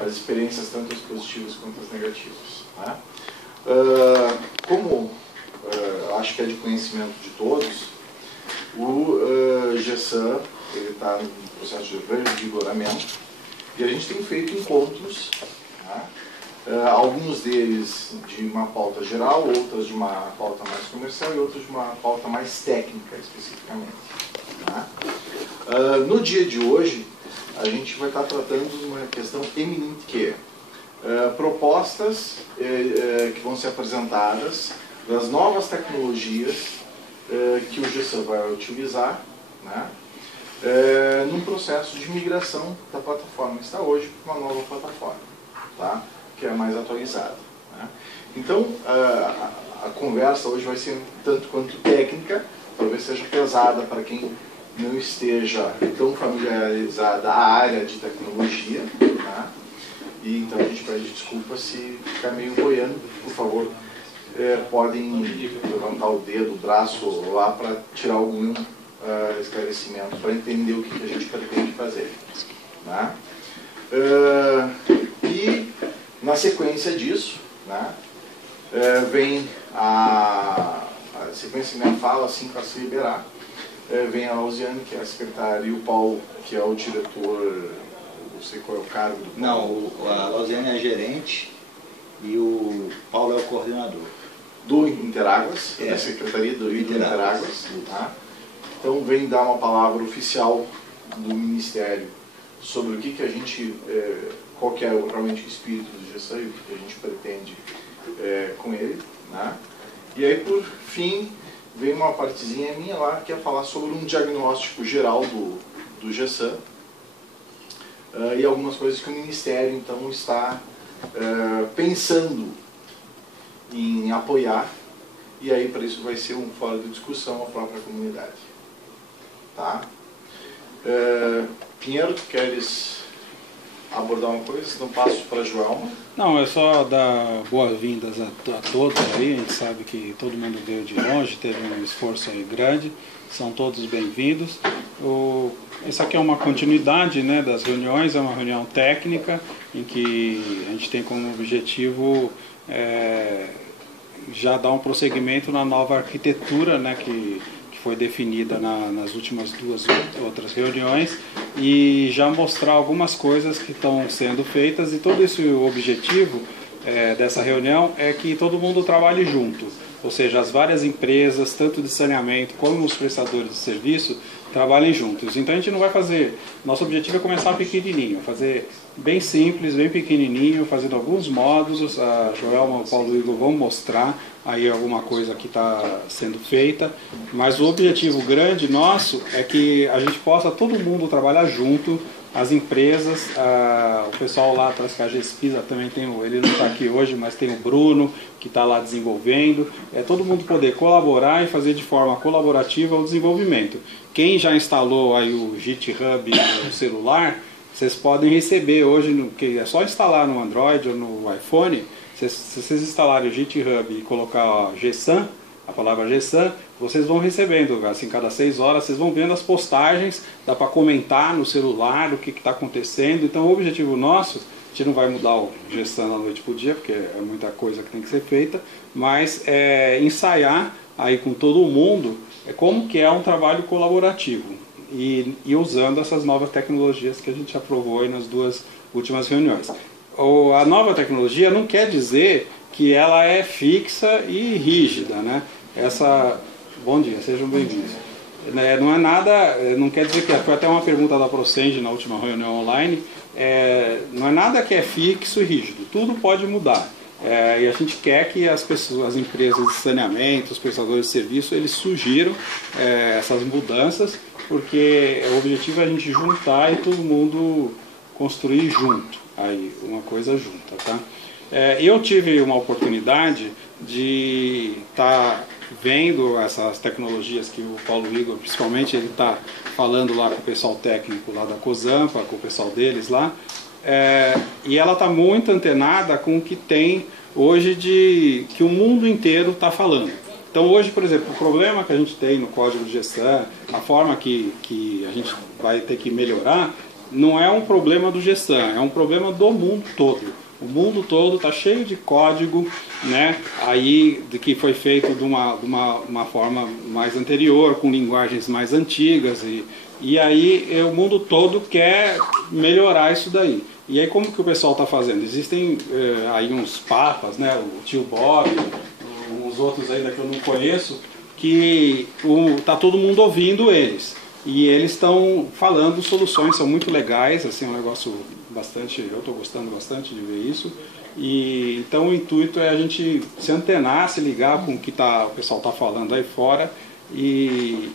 as experiências tanto as positivas quanto as negativas, né? Como acho que é de conhecimento de todos, o GESAM está no processo de revigoramento e a gente tem feito encontros, né? Alguns deles de uma pauta geral, outras de uma pauta mais comercial e outros de uma pauta mais técnica especificamente, né? No dia de hoje a gente vai estar tratando de uma questão eminente que é propostas que vão ser apresentadas das novas tecnologias que o GESAM vai utilizar, né, num processo de migração da plataforma que está hoje para uma nova plataforma, tá, que é mais atualizada, né. Então, a conversa hoje vai ser tanto quanto técnica, talvez seja pesada para quem não esteja tão familiarizado à área de tecnologia, né? E então a gente pede desculpa se ficar meio boiando, por favor, podem levantar o dedo, o braço lá para tirar algum esclarecimento, para entender o que a gente pretende fazer, né? E na sequência disso, né, vem a sequência da minha fala, assim para se liberar. Vem a Lausiane, que é a secretária, e o Paulo, que é o diretor, não sei qual é o cargo do Paulo. Não, a Lausiane é gerente e o Paulo é o coordenador. Do Interáguas, da Secretaria do Interáguas. Tá? Então vem dar uma palavra oficial do Ministério sobre o que a gente, qual que é realmente o espírito do GESAM e o que a gente pretende com ele, né? E aí, por fim, vem uma partezinha minha lá, que é falar sobre um diagnóstico geral do GESAM e algumas coisas que o Ministério, então, está pensando em apoiar, e aí, para isso, vai ser um fórum de discussão à própria comunidade. Tá? Pinheiro, tu queres abordar uma coisa? Então passo para a Joelma. Não, é só dar boas-vindas a todos aí. A gente sabe que todo mundo veio de longe, teve um esforço aí grande, são todos bem-vindos. Essa aqui é uma continuidade, né, das reuniões, é uma reunião técnica em que a gente tem como objetivo já dar um prosseguimento na nova arquitetura, né, que foi definida nas últimas duas outras reuniões, e já mostrar algumas coisas que estão sendo feitas, e todo esse objetivo dessa reunião é que todo mundo trabalhe junto, ou seja, as várias empresas, tanto de saneamento como os prestadores de serviço, trabalhem juntos. Então a gente não vai fazer, nosso objetivo é começar pequenininho, fazer bem simples, bem pequenininho, fazendo alguns módulos. A Joelma e o Paulo Igor vão mostrar aí alguma coisa que está sendo feita, mas o objetivo grande nosso é que a gente possa todo mundo trabalhar junto, as empresas, o pessoal lá atrás, que a GESPISA também tem, ele não está aqui hoje, mas tem o Bruno, que está lá desenvolvendo, todo mundo poder colaborar e fazer de forma colaborativa o desenvolvimento. Quem já instalou aí o GitHub no celular, vocês podem receber hoje, que é só instalar no Android ou no iPhone. Se vocês instalarem o GitHub e colocar GESAM, a palavra GESAM, vocês vão recebendo, assim, cada 6 horas, vocês vão vendo as postagens, dá para comentar no celular o que está acontecendo. Então o objetivo nosso, a gente não vai mudar o GESAM da noite para o dia, porque é muita coisa que tem que ser feita, mas ensaiar aí com todo mundo como que é um trabalho colaborativo e usando essas novas tecnologias que a gente aprovou aí nas 2 últimas reuniões. A nova tecnologia não quer dizer que ela é fixa e rígida, né? Bom dia, sejam bem-vindos. Não é nada, não quer dizer que foi até uma pergunta da Procenge na última reunião online, não é nada que é fixo e rígido, tudo pode mudar. E a gente quer que as pessoas, as empresas de saneamento, os prestadores de serviço, eles sugiram essas mudanças, porque o objetivo é a gente juntar e todo mundo construir junto, aí uma coisa junta, tá? Eu tive uma oportunidade de estar vendo essas tecnologias que o Paulo Igor, principalmente, ele está falando lá com o pessoal técnico lá da COSAMPA, com o pessoal deles lá, e ela está muito antenada com o que tem hoje que o mundo inteiro está falando. Então hoje, por exemplo, o problema que a gente tem no código de GESAM, a forma que a gente vai ter que melhorar, não é um problema do GESAN, é um problema do mundo todo. O mundo todo está cheio de código, né, aí, de que foi feito de uma forma mais anterior, com linguagens mais antigas, e aí o mundo todo quer melhorar isso daí. E aí como que o pessoal está fazendo? Existem aí uns papas, né, o tio Bob, uns outros ainda que eu não conheço, que está todo mundo ouvindo eles. E eles estão falando soluções, são muito legais, assim, é um negócio bastante, eu estou gostando bastante de ver isso. E então o intuito é a gente se antenar, se ligar com o que o pessoal está falando aí fora e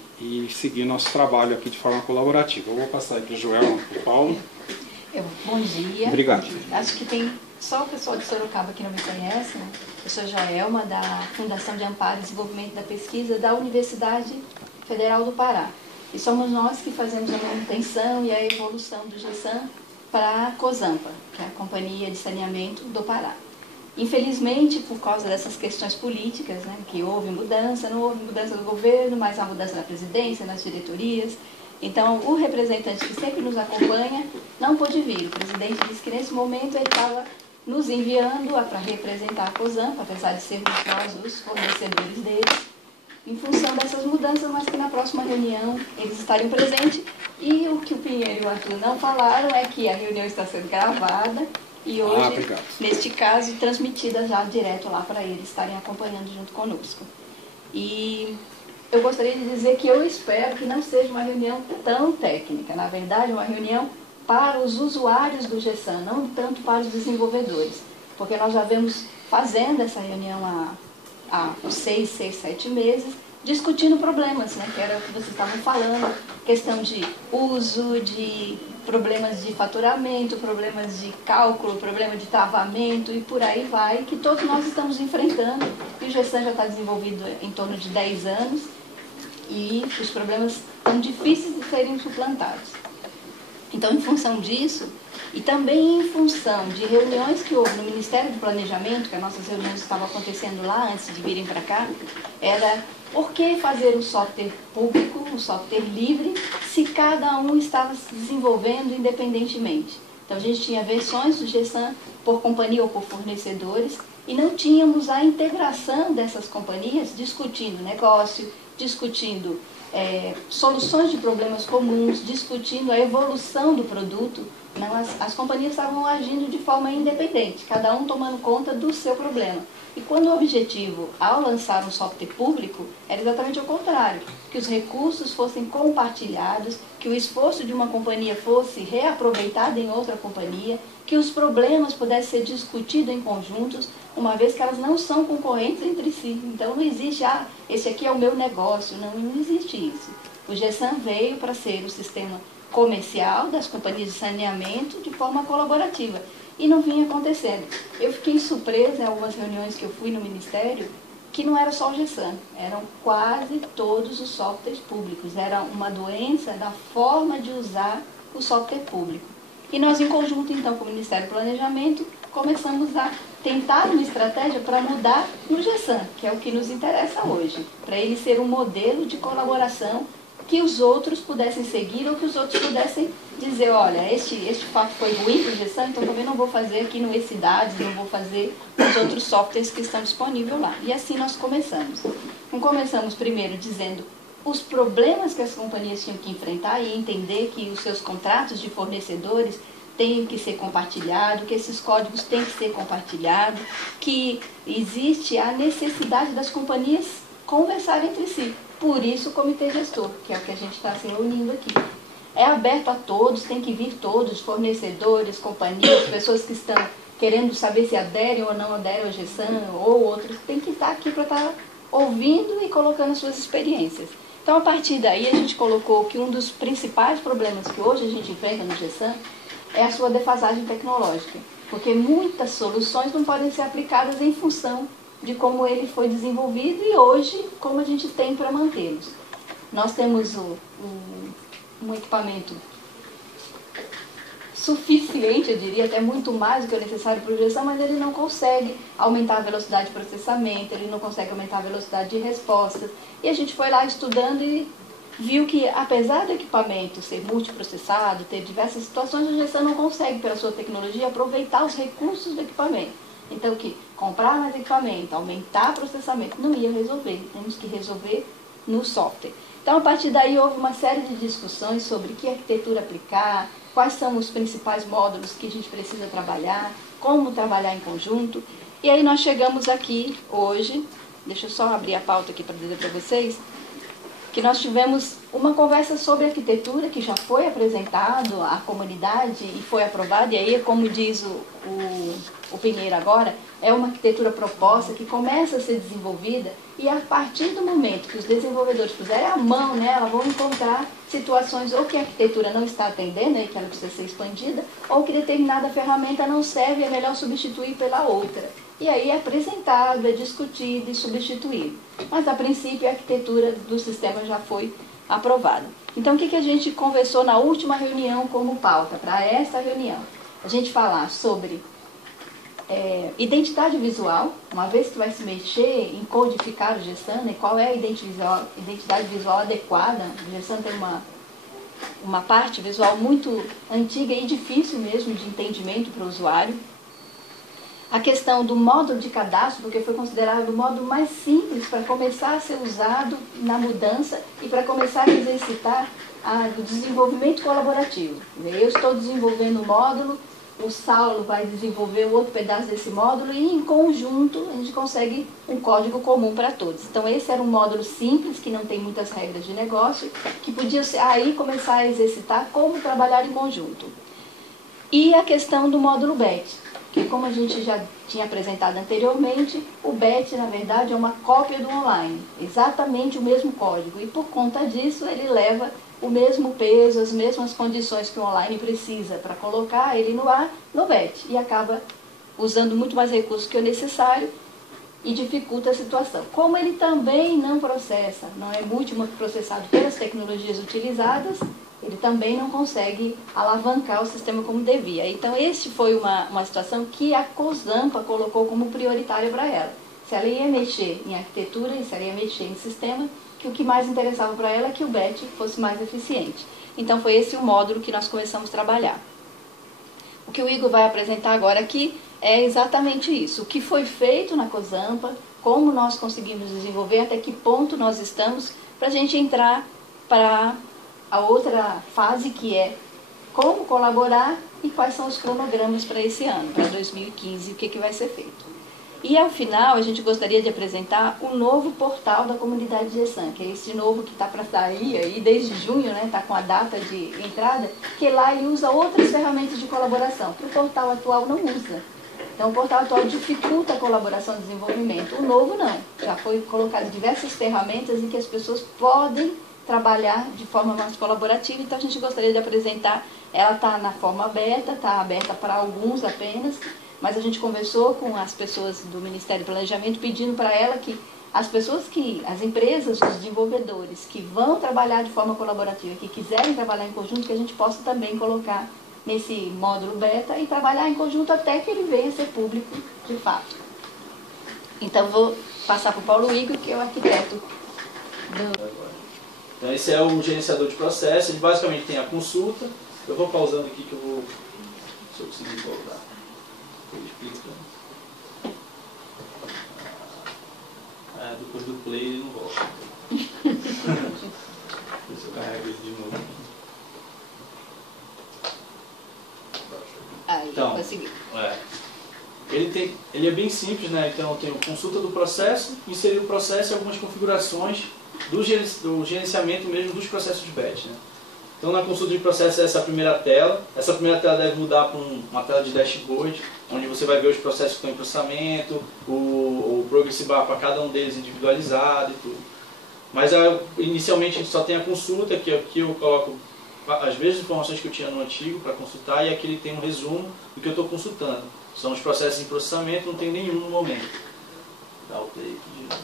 seguir nosso trabalho aqui de forma colaborativa. Eu vou passar aí para o Joel, para o Paulo. Bom dia. Obrigado. Acho que tem só o pessoal de Sorocaba que não me conhece, né? Eu sou Joelma, da Fundação de Amparo e Desenvolvimento da Pesquisa da Universidade Federal do Pará. E somos nós que fazemos a manutenção e a evolução do GESAN para a COSAMPA, que é a Companhia de Saneamento do Pará. Infelizmente, por causa dessas questões políticas, né, que houve mudança, não houve mudança do governo, mas há mudança na presidência, nas diretorias. Então, o representante que sempre nos acompanha não pôde vir. O presidente disse que nesse momento ele estava nos enviando para representar a COSAMPA, apesar de sermos nós os fornecedores deles, em função dessas mudanças, mas que na próxima reunião eles estariam presentes. E o que o Pinheiro e o Arthur não falaram é que a reunião está sendo gravada e hoje, neste caso, transmitida já direto lá para eles estarem acompanhando junto conosco. E eu gostaria de dizer que eu espero que não seja uma reunião tão técnica, na verdade, uma reunião para os usuários do GESAN, não tanto para os desenvolvedores, porque nós já vemos fazendo essa reunião há 6, 7 meses, discutindo problemas, né, que era o que vocês estavam falando, questão de uso, de problemas de faturamento, problemas de cálculo, problema de travamento e por aí vai, que todos nós estamos enfrentando, e o GESAN já está desenvolvido em torno de 10 anos, e os problemas são difíceis de serem suplantados. Então, em função disso, e também em função de reuniões que houve no Ministério do Planejamento, que as nossas reuniões estavam acontecendo lá antes de virem para cá, era por que fazer um software público, um software livre, se cada um estava se desenvolvendo independentemente. Então, a gente tinha versões do GESAN por companhia ou por fornecedores, e não tínhamos a integração dessas companhias discutindo negócio, discutindo soluções de problemas comuns, discutindo a evolução do produto. Não, as companhias estavam agindo de forma independente, cada um tomando conta do seu problema. E quando o objetivo, ao lançar um software público, era exatamente o contrário, que os recursos fossem compartilhados, que o esforço de uma companhia fosse reaproveitado em outra companhia, que os problemas pudessem ser discutidos em conjuntos, uma vez que elas não são concorrentes entre si. Então não existe, esse aqui é o meu negócio, não existe isso. O GESAN veio para ser o sistema comercial das companhias de saneamento de forma colaborativa. E não vinha acontecendo. Eu fiquei surpresa em algumas reuniões que eu fui no Ministério, que não era só o GESAN, eram quase todos os softwares públicos. Era uma doença da forma de usar o software público. E nós, em conjunto, então, com o Ministério do Planejamento, começamos a tentar uma estratégia para mudar no GESAN, que é o que nos interessa hoje, para ele ser um modelo de colaboração que os outros pudessem seguir ou que os outros pudessem dizer, olha, este fato foi ruim para o GESAN, então também não vou fazer aqui no E-Cidades, não vou fazer os outros softwares que estão disponíveis lá. E assim nós começamos. Então, começamos primeiro dizendo os problemas que as companhias tinham que enfrentar e entender que os seus contratos de fornecedores têm que ser compartilhados, que esses códigos têm que ser compartilhados, que existe a necessidade das companhias conversarem entre si. Por isso o comitê gestor, que é o que a gente está se reunindo aqui. É aberto a todos, tem que vir todos, fornecedores, companhias, pessoas que estão querendo saber se aderem ou não aderem ao GESAN ou outros, tem que estar aqui para estar ouvindo e colocando suas experiências. Então, a partir daí, a gente colocou que um dos principais problemas que hoje a gente enfrenta no GESAN é a sua defasagem tecnológica, porque muitas soluções não podem ser aplicadas em função de como ele foi desenvolvido e hoje como a gente tem para mantê-los. Nós temos um equipamento suficiente, eu diria, até muito mais do que é necessário para o GESAN, mas ele não consegue aumentar a velocidade de processamento, ele não consegue aumentar a velocidade de respostas. E a gente foi lá estudando e viu que, apesar do equipamento ser multiprocessado, ter diversas situações, a GESAM não consegue, pela sua tecnologia, aproveitar os recursos do equipamento. Então, que comprar mais equipamento, aumentar o processamento, não ia resolver. Temos que resolver no software. Então, a partir daí, houve uma série de discussões sobre que arquitetura aplicar, quais são os principais módulos que a gente precisa trabalhar, como trabalhar em conjunto. E aí nós chegamos aqui hoje, deixa eu só abrir a pauta aqui para dizer para vocês, que nós tivemos uma conversa sobre arquitetura que já foi apresentado à comunidade e foi aprovado, e aí, como diz o Pinheiro agora, é uma arquitetura proposta que começa a ser desenvolvida e a partir do momento que os desenvolvedores puserem a mão nela, vão encontrar situações ou que a arquitetura não está atendendo e que ela precisa ser expandida, ou que determinada ferramenta não serve e é melhor substituir pela outra. E aí é apresentado, é discutido e substituído. Mas, a princípio, a arquitetura do sistema já foi aprovada. Então, o que a gente conversou na última reunião como pauta, para essa reunião? A gente falar sobre identidade visual, uma vez que vai se mexer em codificar o GESAM, né, qual é a identidade visual adequada. O GESAM tem uma parte visual muito antiga e difícil mesmo de entendimento para o usuário. A questão do módulo de cadastro, porque foi considerado o modo mais simples para começar a ser usado na mudança e para começar a exercitar o desenvolvimento colaborativo. Eu estou desenvolvendo o módulo, o Saulo vai desenvolver o outro pedaço desse módulo e, em conjunto, a gente consegue um código comum para todos. Então, esse era um módulo simples, que não tem muitas regras de negócio, que podia aí começar a exercitar como trabalhar em conjunto. E a questão do módulo BET, que, como a gente já tinha apresentado anteriormente, o BET, na verdade, é uma cópia do online, exatamente o mesmo código, e por conta disso ele leva o mesmo peso, as mesmas condições que o online precisa para colocar ele no ar, no BET, e acaba usando muito mais recursos que o necessário e dificulta a situação. Como ele também não processa, não é multiprocessado pelas tecnologias utilizadas, ele também não consegue alavancar o sistema como devia. Então, esse foi uma situação que a COSAMPA colocou como prioritária para ela. Se ela ia mexer em arquitetura e se ela ia mexer em sistema, que o que mais interessava para ela é que o BET fosse mais eficiente. Então, foi esse o módulo que nós começamos a trabalhar. O que o Igor vai apresentar agora aqui é exatamente isso. O que foi feito na COSAMPA, como nós conseguimos desenvolver, até que ponto nós estamos, para a gente entrar para a outra fase, que é como colaborar e quais são os cronogramas para esse ano, para 2015, o que vai ser feito. E, ao final, a gente gostaria de apresentar o novo portal da comunidade GESAM, que é esse novo que está para sair aí desde junho, né? Está com a data de entrada, que lá ele usa outras ferramentas de colaboração, que o portal atual não usa. Então, o portal atual dificulta a colaboração e desenvolvimento. O novo não. Já foi colocado diversas ferramentas em que as pessoas podem trabalhar de forma mais colaborativa. Então, a gente gostaria de apresentar. Ela está na forma aberta, está aberta para alguns apenas, mas a gente conversou com as pessoas do Ministério do Planejamento pedindo para ela que as empresas, os desenvolvedores que vão trabalhar de forma colaborativa, que quiserem trabalhar em conjunto, que a gente possa também colocar nesse módulo beta e trabalhar em conjunto até que ele venha a ser público de fato. Então, vou passar para o Paulo Igor, que é o arquiteto. Então, esse é o gerenciador de processo. Ele basicamente tem a consulta. Eu vou pausando aqui que eu vou... Se eu conseguir voltar. Eu explico. Depois do play ele não volta. Deixa eu carregar ele de novo. Então, conseguiu. Ele é bem simples, né? Então eu tenho consulta do processo, inserir o processo e algumas configurações do gerenciamento mesmo dos processos de batch, né? Então, na consulta de processo é essa primeira tela. Essa primeira tela deve mudar para uma tela de dashboard, onde você vai ver os processos que estão em processamento, o progress bar para cada um deles individualizado e tudo. Mas inicialmente a gente só tem a consulta, que aqui eu coloco as mesmas informações que eu tinha no antigo para consultar, e aqui ele tem um resumo do que eu estou consultando. São os processos em processamento, não tem nenhum no momento. Dá o play aqui de novo.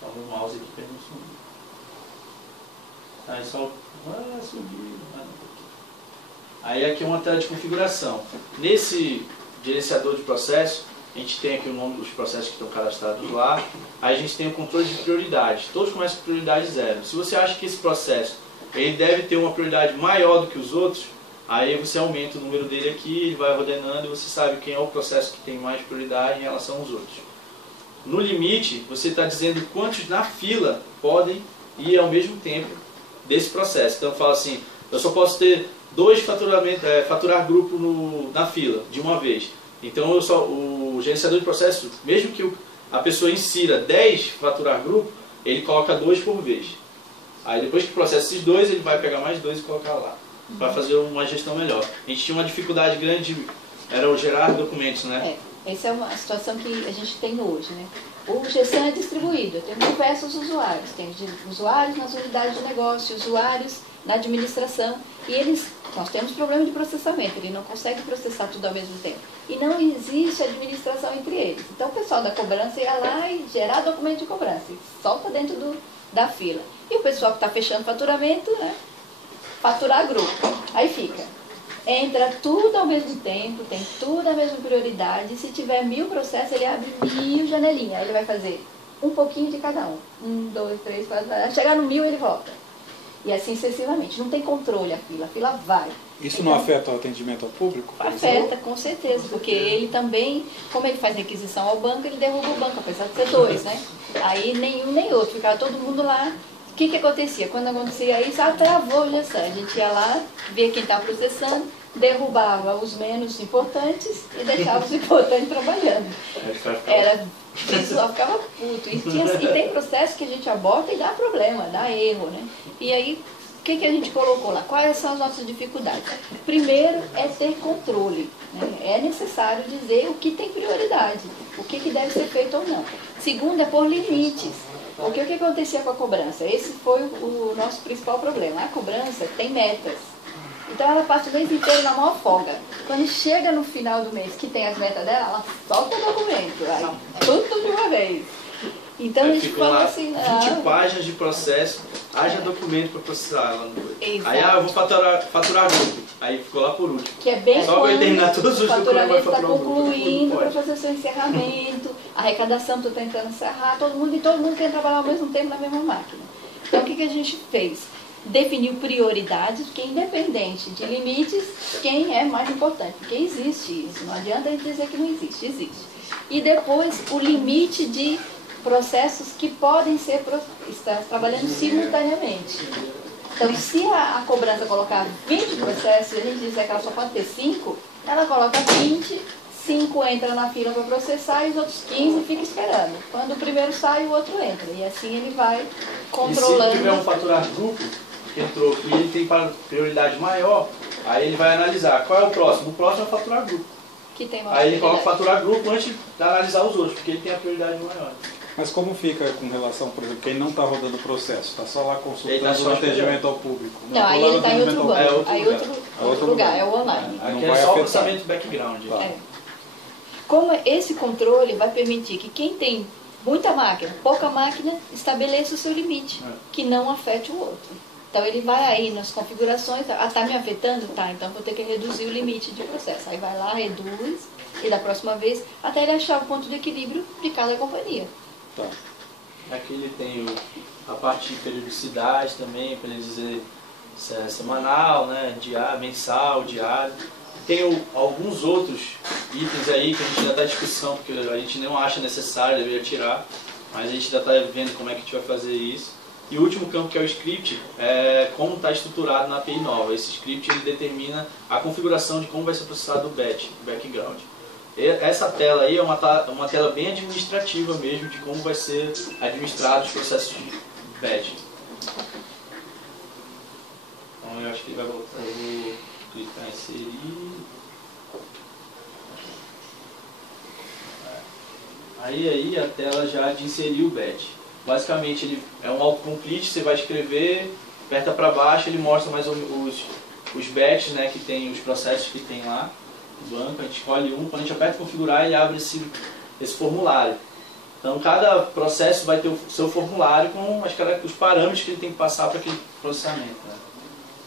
Deixa o mouse aqui para ele não sumir. Aí só subir. Aí aqui é uma tela de configuração. Nesse gerenciador de processo, a gente tem aqui o nome dos processos que estão cadastrados lá, aí a gente tem o controle de prioridade, todos começam com prioridade 0. Se você acha que esse processo ele deve ter uma prioridade maior do que os outros, aí você aumenta o número dele aqui, ele vai ordenando e você sabe quem é o processo que tem mais prioridade em relação aos outros. No limite, você está dizendo quantos na fila podem ir ao mesmo tempo desse processo. Então fala assim, eu só posso ter 2 faturar grupo na fila, de uma vez. Então o gerenciador de processo, mesmo que a pessoa insira 10 faturar grupo, ele coloca 2 por vez. Aí depois que processa esses 2, ele vai pegar mais 2 e colocar lá, para fazer uma gestão melhor. A gente tinha uma dificuldade grande, era o gerar documentos, né? Essa é uma situação que a gente tem hoje, né? O GSAM é distribuído, tem diversos usuários, tem usuários nas unidades de negócio, usuários na administração, e nós temos problema de processamento, ele não consegue processar tudo ao mesmo tempo. E não existe administração entre eles. Então o pessoal da cobrança ia lá e gerar documento de cobrança, e solta dentro da fila. E o pessoal que está fechando faturamento, né? Faturar grupo. Aí entra tudo ao mesmo tempo, tem tudo a mesma prioridade. Se tiver 1000 processos, ele abre 1000 janelinhas. Aí ele vai fazer um pouquinho de cada um. 1, 2, 3, 4, chegar no 1000 ele volta. E assim sucessivamente. Não tem controle a fila vai. Isso não afeta o atendimento ao público? Afeta, com certeza, porque ele também, como ele faz requisição ao banco, ele derruba o banco, apesar de ser 2, né? Aí nenhum nem outro, ficava todo mundo lá. O que acontecia? Quando acontecia isso, travou o GSAM. A gente ia lá, via quem estava processando, derrubava os menos importantes e deixava os importantes trabalhando. O pessoal ficava puto. E tem processo que a gente aborda e dá problema, dá erro, né? E aí, o que a gente colocou lá? Quais são as nossas dificuldades? Primeiro é ter controle, né? É necessário dizer o que tem prioridade, o que deve ser feito ou não. Segundo é pôr limites. Porque o que acontecia com a cobrança? Esse foi o nosso principal problema. A cobrança tem metas. Então ela passa o mês inteiro na maior folga. Quando chega no final do mês, que tem as metas dela, ela solta o documento. Aí, tudo de uma vez. Então a gente fala assim... 20 páginas de processo, haja documento para processar lá no coisa. Aí eu vou faturar grupo. Aí ficou lá por último. Que é bem só vai terminar todos os documentos, está concluindo para fazer seu encerramento, a arrecadação estou tentando encerrar, todo mundo quer trabalhar ao mesmo tempo na mesma máquina. Então o que a gente fez? Definiu prioridades, porque independente de limites, quem é mais importante, porque existe isso, não adianta a gente dizer que não existe, existe. E depois o limite de processos que podem estar trabalhando simultaneamente. Então, se a cobrança colocar 20 processos e a gente disser que ela só pode ter 5, ela coloca 20, 5 entra na fila para processar e os outros 15 ficam esperando. Quando o primeiro sai, o outro entra. E assim ele vai controlando. E se tiver um faturar grupo que entrou e ele tem prioridade maior, aí ele vai analisar qual é o próximo. O próximo é o faturar grupo. Que tem aí ele coloca o faturar grupo antes de analisar os outros, porque ele tem a prioridade maior. Mas como fica com relação, por exemplo, quem não está rodando o processo, está só lá consultando o atendimento ao público? Não, aí ele está em outro banco, aí outro lugar, é o online. Aqui é só o processamento background. Como esse controle vai permitir que quem tem muita máquina, pouca máquina, estabeleça o seu limite, que não afete o outro. Então ele vai aí nas configurações, está me afetando? Tá, então vou ter que reduzir o limite de processo. Aí vai lá, reduz, e da próxima vez, até ele achar o ponto de equilíbrio de cada companhia. Tá. Aqui ele tem a parte de periodicidade também, para ele dizer se é semanal, né, diário, mensal, diário. Tem alguns outros itens aí que a gente ainda está em discussão, porque a gente não acha necessário, deveria tirar, mas a gente ainda está vendo como é que a gente vai fazer isso. E o último campo, que é o script, é como está estruturado na API nova. Esse script ele determina a configuração de como vai ser processado o background. Essa tela aí é uma tela bem administrativa mesmo, de como vai ser administrado os processos de batch. Então eu acho que ele vai voltar, eu vou clicar em inserir. Aí a tela já de inserir o batch. Basicamente ele é um autocomplete, você vai escrever, aperta para baixo, ele mostra mais os batches, né, que tem, os processos que tem lá. Banco, a gente escolhe um, quando a gente aperta configurar, ele abre esse formulário. Então cada processo vai ter o seu formulário com os parâmetros que ele tem que passar para aquele processamento, né?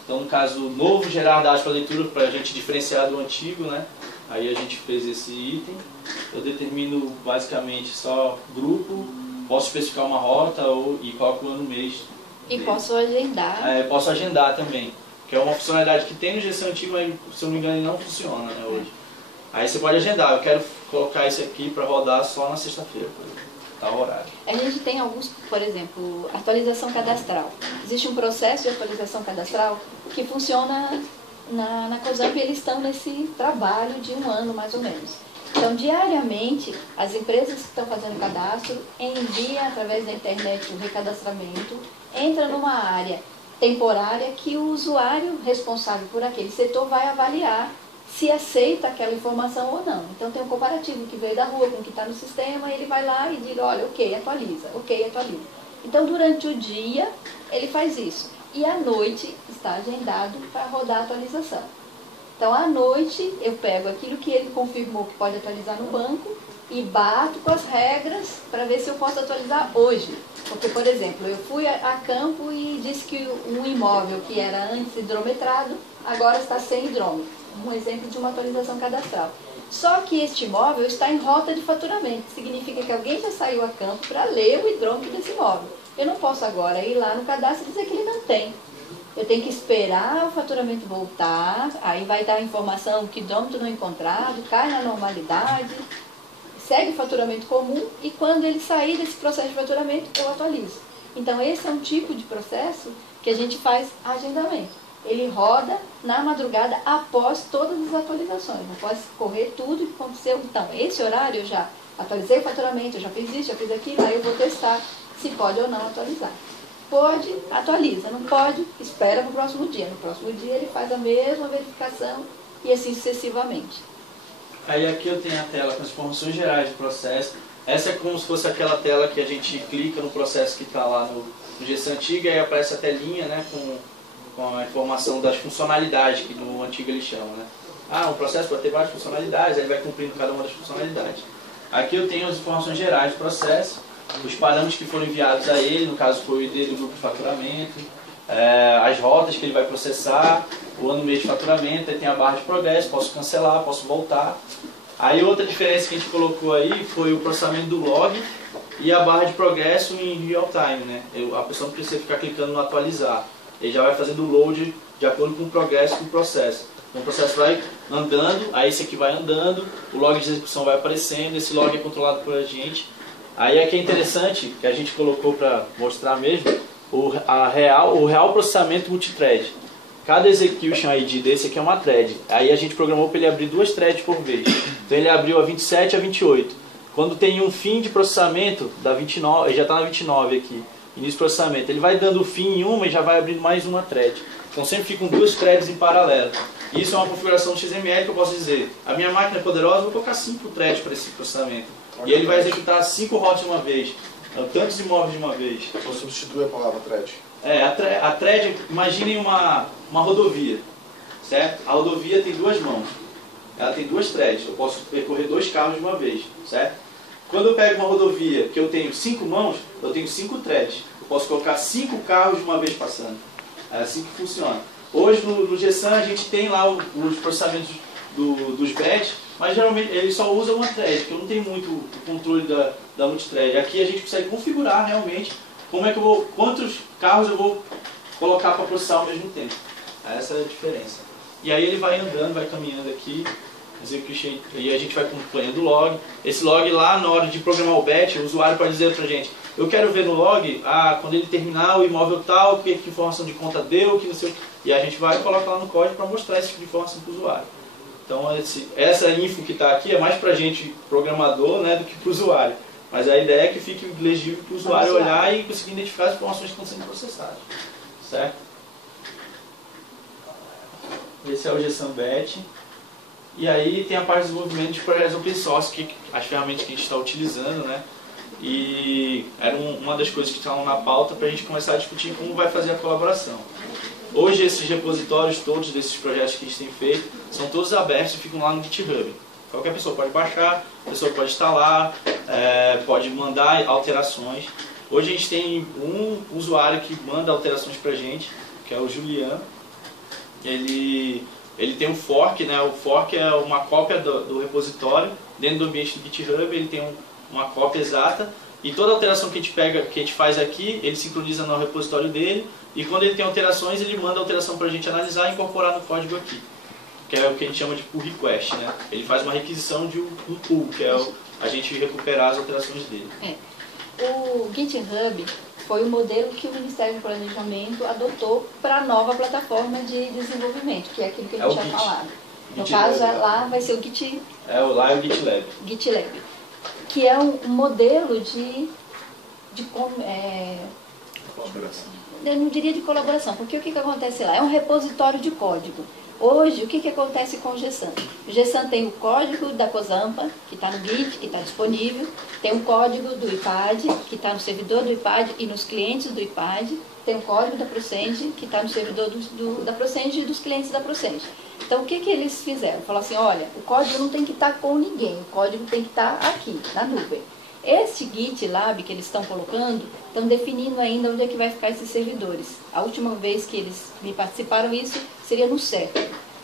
Então no caso novo, gerar dados para leitura, para a gente diferenciar do antigo, né? Aí a gente fez esse item. Eu determino basicamente só grupo, posso especificar uma rota e coloco o ano mês. E posso agendar. Posso agendar também, que é uma funcionalidade que tem no GC antigo, mas se eu não me engano não funciona, né, hoje. Aí você pode agendar, eu quero colocar esse aqui para rodar só na sexta-feira, tal horário. A gente tem alguns, por exemplo, atualização cadastral. Existe um processo de atualização cadastral que funciona na COSAMP e eles estão nesse trabalho de 1 ano mais ou menos. Então, diariamente, as empresas que estão fazendo cadastro enviam através da internet o recadastramento, entra numa área temporária que o usuário responsável por aquele setor vai avaliar se aceita aquela informação ou não. Então tem um comparativo que veio da rua com o que está no sistema, e ele vai lá e diz, olha, ok, atualiza, ok, atualiza. Então durante o dia ele faz isso. E à noite está agendado para rodar a atualização. Então à noite eu pego aquilo que ele confirmou que pode atualizar no banco e bato com as regras para ver se eu posso atualizar hoje. Porque, por exemplo, eu fui a campo e disse que um imóvel que era antes hidrometrado, agora está sem hidrômetro. Um exemplo de uma atualização cadastral. Só que este imóvel está em rota de faturamento. Significa que alguém já saiu a campo para ler o hidrômetro desse imóvel. Eu não posso agora ir lá no cadastro e dizer que ele não tem. Eu tenho que esperar o faturamento voltar, aí vai dar a informação que hidrômetro não encontrado, cai na normalidade, segue o faturamento comum, e quando ele sair desse processo de faturamento, eu atualizo. Então esse é um tipo de processo que a gente faz agendamento. Ele roda na madrugada após todas as atualizações. Não pode correr tudo que aconteceu. Então, esse horário eu já atualizei o faturamento, eu já fiz isso, já fiz aquilo, aí eu vou testar se pode ou não atualizar. Pode, atualiza. Não pode, espera para o próximo dia. No próximo dia ele faz a mesma verificação e assim sucessivamente. Aí aqui eu tenho a tela com as informações gerais do processo. Essa é como se fosse aquela tela que a gente clica no processo que está lá no GC antigo, e aí aparece a telinha, né, com a informação das funcionalidades, que no antigo eles chamam, né? Um processo pode ter várias funcionalidades, aí vai cumprindo cada uma das funcionalidades. Aqui eu tenho as informações gerais do processo, os parâmetros que foram enviados a ele, no caso foi o ID do grupo de faturamento, as rotas que ele vai processar, o ano mês de faturamento, aí tem a barra de progresso, posso cancelar, posso voltar. Aí outra diferença que a gente colocou aí foi o processamento do log e a barra de progresso em real time, né? A pessoa não precisa ficar clicando no atualizar. Ele já vai fazendo o load de acordo com o progresso do processo. Então o processo vai andando, aí esse aqui vai andando, o log de execução vai aparecendo, esse log é controlado por a gente. Aí aqui é interessante, que a gente colocou para mostrar mesmo, o real processamento multithread. Cada execution ID desse aqui é uma thread. Aí a gente programou para ele abrir 2 threads por vez. Então ele abriu a 27 e a 28. Quando tem um fim de processamento, da 29, ele já está na 29 aqui, início de processamento, ele vai dando fim em uma e já vai abrindo mais uma thread. Então sempre ficam 2 threads em paralelo. Isso é uma configuração XML que eu posso dizer. A minha máquina é poderosa, eu vou colocar 5 threads para esse processamento. E ele vai executar 5 rotas de uma vez. Tantos imóveis de uma vez. Só substitui a palavra thread. A thread, imaginem uma rodovia, certo? A rodovia tem 2 mãos. Ela tem 2 threads. Eu posso percorrer 2 carros de uma vez, certo? Quando eu pego uma rodovia que eu tenho 5 mãos, eu tenho 5 threads. Eu posso colocar 5 carros de uma vez passando. É assim que funciona. Hoje no GSAN a gente tem lá os processamentos dos batch, mas geralmente ele só usa uma thread, porque eu não tenho muito o controle da multithread. Aqui a gente consegue configurar realmente como é que quantos carros eu vou colocar para processar ao mesmo tempo. Essa é a diferença. E aí ele vai andando, vai caminhando aqui, e a gente vai acompanhando o log. Esse log lá, na hora de programar o batch, o usuário pode dizer pra gente, eu quero ver no log, quando ele terminar o imóvel tal, que informação de conta deu, que não sei o que. E a gente vai colocar lá no código para mostrar esse tipo de informação para o usuário. Então essa info que está aqui é mais para a gente programador, né, do que para o usuário. Mas a ideia é que fique legível para o usuário olhar e conseguir identificar as informações que estão sendo processadas. Certo? Esse é o GSAN Batch. E aí tem a parte de desenvolvimento de projetos open source, que as ferramentas que a gente está utilizando, né? E era uma das coisas que estavam na pauta para a gente começar a discutir como vai fazer a colaboração. Hoje esses repositórios todos desses projetos que a gente tem feito são todos abertos e ficam lá no GitHub. Qualquer pessoa pode baixar, a pessoa pode instalar, pode mandar alterações. Hoje a gente tem um usuário que manda alterações para a gente, que é o Juliano. Ele ele tem um fork, né? O fork é uma cópia do repositório. Dentro do ambiente do GitHub ele tem uma cópia exata. E toda alteração que a gente pega, que a gente faz aqui, ele sincroniza no repositório dele. E quando ele tem alterações, ele manda a alteração para a gente analisar e incorporar no código aqui. Que é o que a gente chama de pull request, né? Ele faz uma requisição de um pull, que é a gente recuperar as alterações dele. O GitHub foi o modelo que o Ministério do Planejamento adotou para a nova plataforma de desenvolvimento, que é aquilo que a gente tinha falado. No caso, lá vai ser o Git... lá é o GitLab. GitLab, que é um modelo de Colaboração. eu não diria de colaboração, porque o que acontece lá? É um repositório de código. Hoje, o que acontece com o GSAM? O GSAM tem o código da COSAMPA, que está no Git, que está disponível, tem o código do IPAD, que está no servidor do IPAD e nos clientes do IPAD, tem o código da Procend, que está no servidor da Procend e dos clientes da Procend. Então, o que eles fizeram? Falaram assim, olha, o código não tem que estar com ninguém, o código tem que estar aqui, na nuvem. Esse GitLab que eles estão colocando, estão definindo ainda onde é que vai ficar esses servidores. A última vez que eles me participaram isso seria no CERN.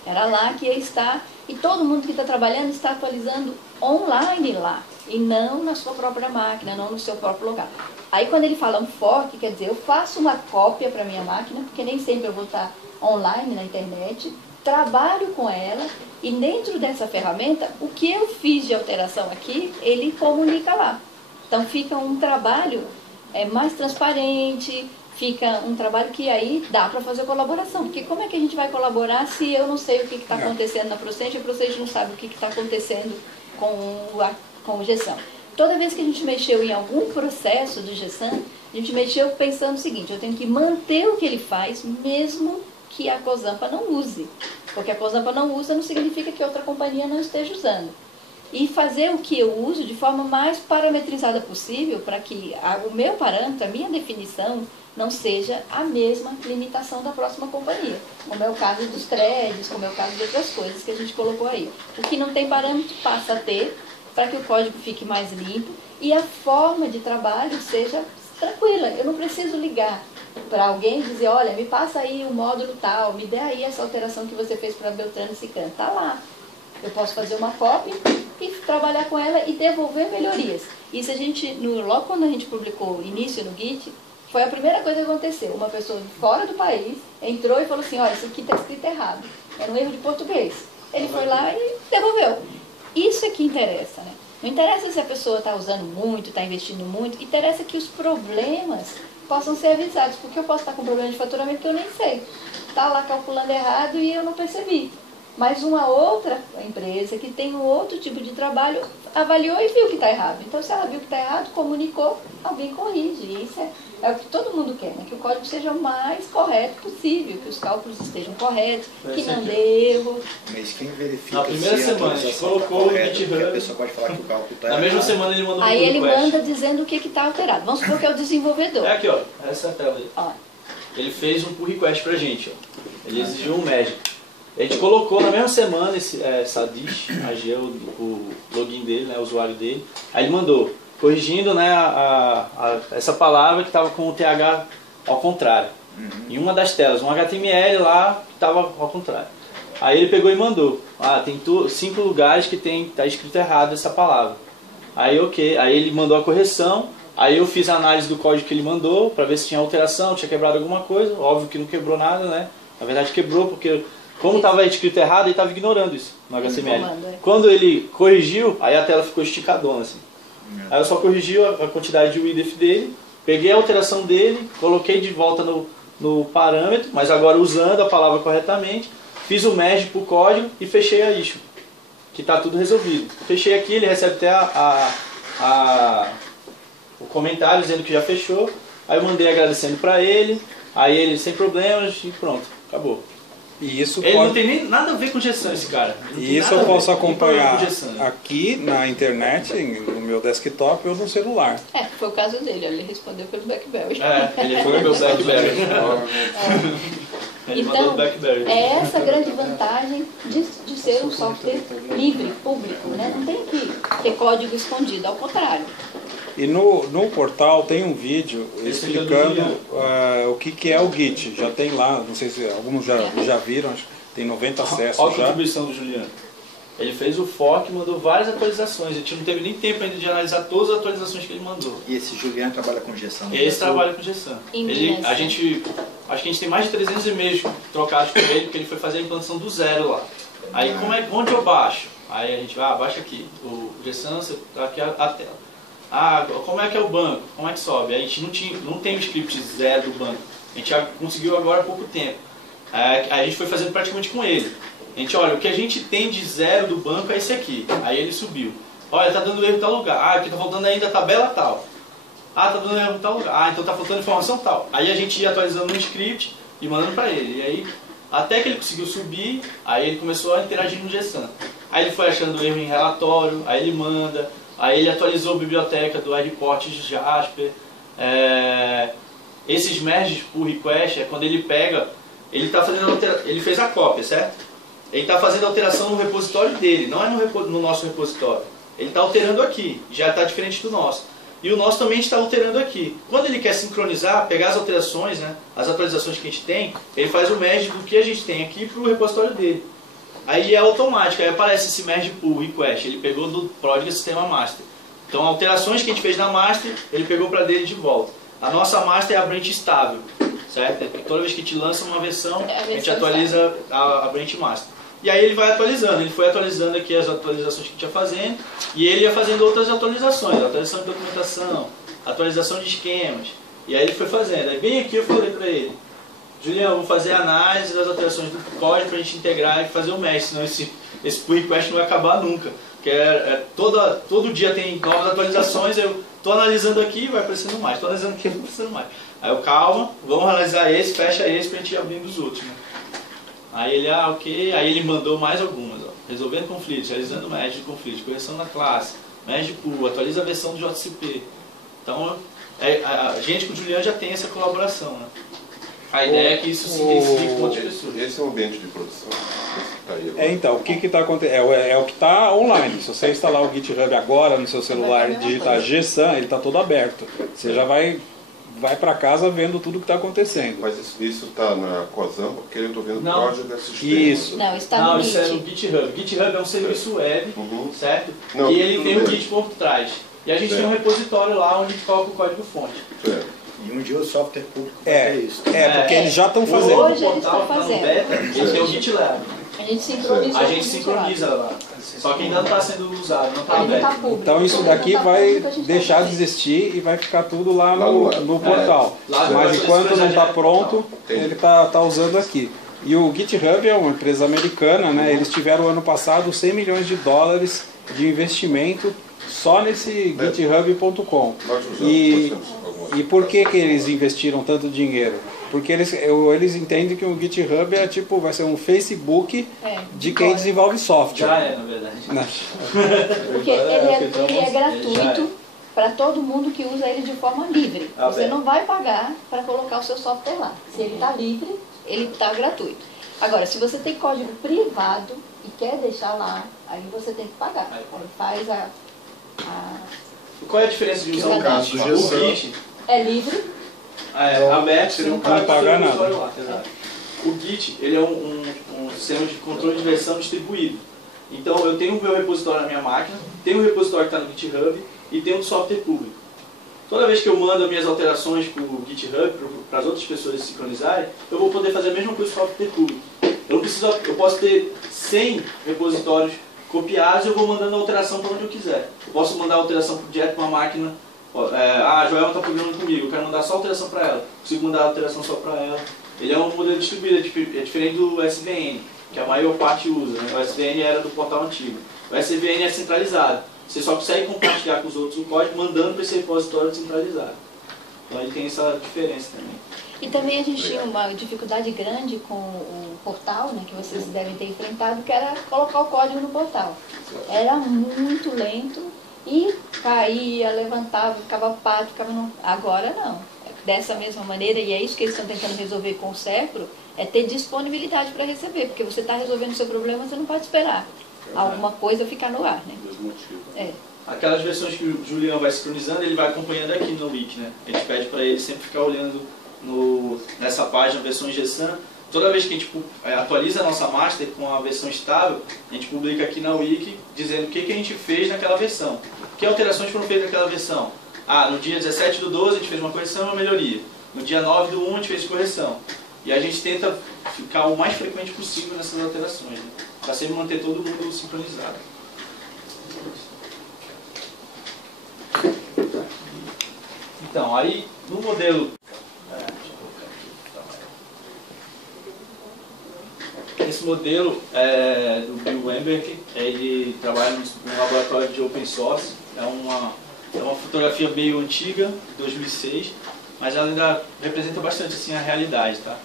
Era lá que ia estar, e todo mundo que está trabalhando está atualizando online lá, e não na sua própria máquina, não no seu próprio lugar. Aí quando ele fala um fork, quer dizer, eu faço uma cópia para a minha máquina, porque nem sempre eu vou estar online na internet, trabalho com ela, e dentro dessa ferramenta, o que eu fiz de alteração aqui, ele comunica lá. Então fica um trabalho mais transparente, fica um trabalho que aí dá para fazer colaboração. Porque como é que a gente vai colaborar se eu não sei o que está acontecendo na Procend e a Procend não sabe o que está acontecendo com o GSAM? Toda vez que a gente mexeu em algum processo do GSAM, a gente mexeu pensando o seguinte, eu tenho que manter o que ele faz, mesmo que a COSAMPA não use. Porque a COSAMPA não usa não significa que outra companhia não esteja usando. E fazer o que eu uso de forma mais parametrizada possível para que o meu parâmetro, a minha definição, não seja a mesma limitação da próxima companhia. Como é o caso dos threads, como é o caso de outras coisas que a gente colocou aí. O que não tem parâmetro passa a ter para que o código fique mais limpo e a forma de trabalho seja tranquila. Eu não preciso ligar para alguém e dizer, olha, me passa aí o módulo tal, me dê aí essa alteração que você fez para Beltrano e Ciclano. Está lá. Eu posso fazer uma cópia e trabalhar com ela e devolver melhorias. Isso a gente, logo quando a gente publicou o início no Git, foi a primeira coisa que aconteceu. Uma pessoa fora do país entrou e falou assim, olha, isso aqui está escrito errado. Era um erro de português. Ele foi lá e devolveu. Isso é que interessa, né? Não interessa se a pessoa está usando muito, está investindo muito, interessa que os problemas possam ser avisados, porque eu posso estar com problema de faturamento que eu nem sei. Está lá calculando errado e eu não percebi. Mas uma outra empresa que tem um outro tipo de trabalho avaliou e viu que está errado. Então, se ela viu que está errado, comunicou, alguém corrige. E isso é o que todo mundo quer, né? Que o código seja o mais correto possível, que os cálculos estejam corretos, que não dê erro. Mas quem verifica na primeira semana a gente colocou o GitHub, a pessoa pode falar que o cálculo está errado. Na mesma semana ele mandou um aí ele request. manda dizendo o que está alterado. Vamos supor que é o desenvolvedor. É aqui, ó. Essa é a tela aí. Ó. Ele fez um pull request pra gente, ó. Ele exigiu um magic. A gente colocou na mesma semana essa dish, o login dele, né, o usuário dele. Aí ele mandou, corrigindo, né, essa palavra que estava com o TH ao contrário. Em uma das telas, um HTML lá que estava ao contrário. Aí ele pegou e mandou. Tem 5 lugares que está escrito errado essa palavra. Aí ok, aí ele mandou a correção. Aí eu fiz a análise do código que ele mandou para ver se tinha alteração, tinha quebrado alguma coisa. Óbvio que não quebrou nada, né? Na verdade quebrou porque... Como estava escrito errado, ele estava ignorando isso no HTML. Quando ele corrigiu, aí a tela ficou esticadona assim. Aí eu só corrigi a quantidade de width dele, peguei a alteração dele, coloquei de volta no parâmetro, mas agora usando a palavra corretamente, fiz o merge para o código e fechei a issue, que está tudo resolvido. Fechei aqui, ele recebe até o comentário dizendo que já fechou, aí eu mandei agradecendo para ele, aí ele sem problemas e pronto, acabou. E isso ele não tem nem nada a ver com GSAM, esse cara. E isso eu posso acompanhar aqui na internet, no meu desktop ou no celular. Foi o caso dele, ele respondeu pelo BlackBerry. Ele foi pelo BlackBerry. Então, é essa a grande vantagem de ser um software livre, público, né? Não tem que ter código escondido, ao contrário. E no portal tem um vídeo explicando o que é o Git. Já tem lá, não sei se alguns já viram, Tem 90 Olha acessos a já. contribuição do Juliano. Ele fez o fork e mandou várias atualizações. A gente não teve nem tempo ainda de analisar todas as atualizações que ele mandou. E esse Juliano trabalha com GSAM? Esse trabalha com GSAM. Acho que a gente tem mais de 300 e-mails trocados com ele, porque ele foi fazer a implantação do zero lá. Aí onde eu baixo? Aí a gente vai, baixa aqui. O GSAM, tá aqui a tela. Como é que é o banco? Como é que sobe? A gente não tem o script zero do banco. A gente já conseguiu agora há pouco tempo. A gente foi fazendo praticamente com ele. A gente, olha, o que a gente tem de zero do banco é esse aqui. Aí ele subiu. Olha, tá dando erro em tal lugar. Aqui tá faltando ainda a tabela tal. Tá dando erro em tal lugar. Então tá faltando informação tal. Aí a gente ia atualizando no script e mandando para ele. E aí, até que ele conseguiu subir, aí ele começou a interagir no GSAM. Aí ele foi achando erro em relatório, aí ele manda. Aí ele atualizou a biblioteca do iReport de Jasper. Esses merges pull request é quando ele pega, ele tá fazendo ele fez a cópia, certo? Ele está fazendo alteração no repositório dele, não é no nosso repositório. Ele está alterando aqui, já está diferente do nosso. E o nosso também está alterando aqui. Quando ele quer sincronizar, pegar as alterações, né, as atualizações que a gente tem, ele faz o merge do que a gente tem aqui para o repositório dele. Aí é automático, aí aparece esse merge pull request, ele pegou do Prodigy Sistema Master. Então alterações que a gente fez na master, ele pegou para dele de volta. A nossa master é a branch estável, certo? Toda vez que a gente lança uma versão, a gente atualiza a branch master. E aí ele vai atualizando, ele foi atualizando aqui as atualizações que a gente ia fazendo, e ele ia fazendo outras atualizações, atualização de documentação, atualização de esquemas. E aí ele foi fazendo. Aí bem aqui eu falei para ele, Julião, vou fazer a análise das alterações do código para a gente integrar e fazer o mesh, senão esse pull request não vai acabar nunca. Porque todo dia tem novas atualizações, eu estou analisando aqui, vai aparecendo mais, estou analisando aqui, vai aparecendo mais. Aí eu, calma, vamos analisar esse, fecha esse para a gente ir abrindo os outros. Né? Aí ele, ok, aí ele mandou mais algumas, ó. Resolvendo conflitos, realizando merge de conflitos, correção na classe, merge pull, atualiza a versão do JCP. Então, a gente com o Juliano já tem essa colaboração, né? A ideia é que isso se intensifique com outras pessoas. Esse é o ambiente de produção. Tá aí então, o que está acontecendo? É o que está online. Se você instalar o GitHub agora no seu celular e digitar GSAM, ele está todo aberto. Você já vai para casa vendo tudo que está acontecendo. Mas isso está na COSAM, porque eu estou vendo Não. Project Assistant. Isso. Não, está no Isso é no Git. GitHub. GitHub é um serviço web, certo? Não, e ele tudo tem o bem. Git por trás. E a gente Certo. tem um repositório lá onde a gente coloca o código-fonte. Certo. E um dia o software público vai ter isso. Porque eles já estão O fazendo. Hoje eles portal estão que tá no fazendo. beta, ele tem o GitLab. A gente sincroniza. A gente sincroniza lá. Só que ainda não está sendo usado, não está Ainda aberto. está público. Então isso daqui Ainda tá vai público, a gente deixar tá de existir e vai ficar tudo lá Lá no, no- no portal. Lá Mas vai enquanto ser não está já pronto, Entendi. ele está usando aqui. E o GitHub é uma empresa americana, né? Eles tiveram ano passado 100 milhões de dólares de investimento só nesse github.com. Nós usamos, E, nós temos algumas. e por que eles investiram tanto dinheiro? Porque eles entendem que o GitHub é tipo, vai ser um Facebook de quem desenvolve software. Já é, na verdade. Né? Porque ele é gratuito para todo mundo que usa ele de forma livre. Você Aberto. não vai pagar para colocar o seu software lá. Se ele está livre, ele está gratuito. Agora, se você tem código privado e quer deixar lá, aí você tem que pagar. Aí faz Qual é a diferença de usar No o caso Git? do O GSAM. Git é livre. aberto, você não paga pagar nada. usuário lá. Exato. O Git ele é um sistema de controle de versão distribuído. Então eu tenho o meu repositório na minha máquina, tenho o repositório que está no GitHub e tenho o software público. Toda vez que eu mando as minhas alterações para o GitHub, para as outras pessoas se sincronizarem, eu vou poder fazer a mesma coisa com o software público. Eu posso ter 100 repositórios copiados e eu vou mandando a alteração para onde eu quiser. Eu posso mandar a alteração direto para uma máquina. A Joelma está programando comigo, eu quero mandar só alteração para ela. Consigo mandar a alteração só para ela. Ele é um modelo distribuído, é diferente do SVN, que a maior parte usa. Né? O SVN era do portal antigo. O SVN é centralizado. Você só consegue compartilhar com os outros o código mandando para esse repositório centralizado. Então ele tem essa diferença também. E também a gente tinha uma dificuldade grande com o portal, né, que vocês devem ter enfrentado, que era colocar o código no portal. Era muito lento e caía, levantava, ficava pato, ficava no... Agora não. Dessa mesma maneira, e é isso que eles estão tentando resolver com o Serpro, é ter disponibilidade para receber, porque você está resolvendo o seu problema, você não pode esperar alguma coisa ficar no ar, né? É. Aquelas versões que o Julião vai sincronizando, ele vai acompanhando aqui no wiki, né? A gente pede para ele sempre ficar olhando nessa página versões GSAM, Toda vez que a gente atualiza a nossa master com a versão estável, a gente publica aqui na Wiki dizendo o que a gente fez naquela versão. Que alterações foram feitas naquela versão? No dia 17/12 a gente fez uma correção e uma melhoria. No dia 9/1 a gente fez correção. E a gente tenta ficar o mais frequente possível nessas alterações, né? Para sempre manter todo mundo sincronizado. Então, aí no modelo... Esse modelo do Bill Weinberg, ele trabalha no laboratório de open source. É uma fotografia meio antiga, de 2006, mas ela ainda representa bastante assim, a realidade, tá?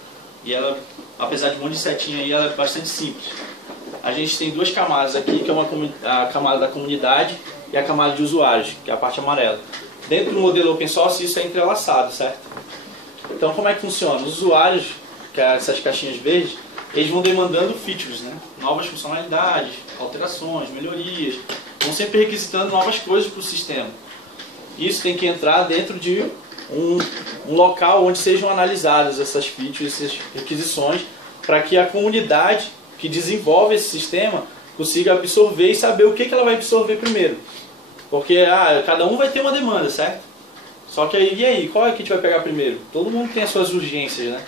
E ela, apesar de um monte de setinha aí, ela é bastante simples. A gente tem duas camadas aqui, que é a camada da comunidade e a camada de usuários, que é a parte amarela. Dentro do modelo open source isso é entrelaçado, certo? Então como é que funciona? Os usuários, que é essas caixinhas verdes, eles vão demandando features, né? Novas funcionalidades, alterações, melhorias, vão sempre requisitando novas coisas para o sistema. Isso tem que entrar dentro de um local onde sejam analisadas essas features, essas requisições, para que a comunidade que desenvolve esse sistema consiga absorver e saber o que ela vai absorver primeiro. Porque cada um vai ter uma demanda, certo? Só que aí, e aí, qual é que a gente vai pegar primeiro? Todo mundo tem as suas urgências, né?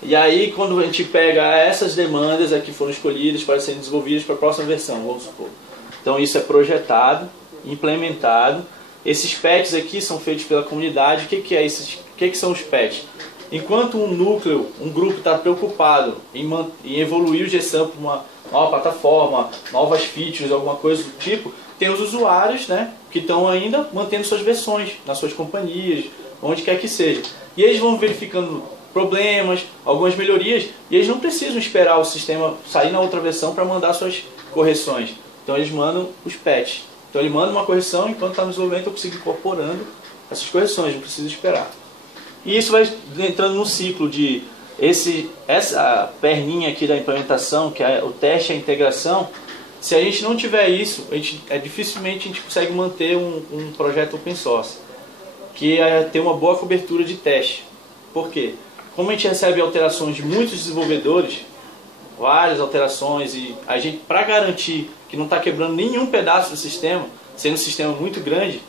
E aí, quando a gente pega essas demandas que foram escolhidas para serem desenvolvidas para a próxima versão, vamos supor. Então isso é projetado, implementado. Esses patches aqui são feitos pela comunidade. O que são os patches? Enquanto um núcleo, um grupo está preocupado em evoluir o GSAM para uma nova plataforma, novas features, alguma coisa do tipo, tem os usuários, né, que estão ainda mantendo suas versões nas suas companhias, onde quer que seja. E eles vão verificando problemas, algumas melhorias, e eles não precisam esperar o sistema sair na outra versão para mandar suas correções. Então eles mandam os patches. Então ele manda uma correção, enquanto está no desenvolvimento eu consigo incorporando essas correções, não preciso esperar. E isso vai entrando no ciclo de essa perninha aqui da implementação, que é o teste e a integração. Se a gente não tiver isso, dificilmente a gente consegue manter um projeto open source, que é ter uma boa cobertura de teste. Por quê? Como a gente recebe alterações de muitos desenvolvedores, várias alterações, e a gente, para garantir que não está quebrando nenhum pedaço do sistema, sendo um sistema muito grande,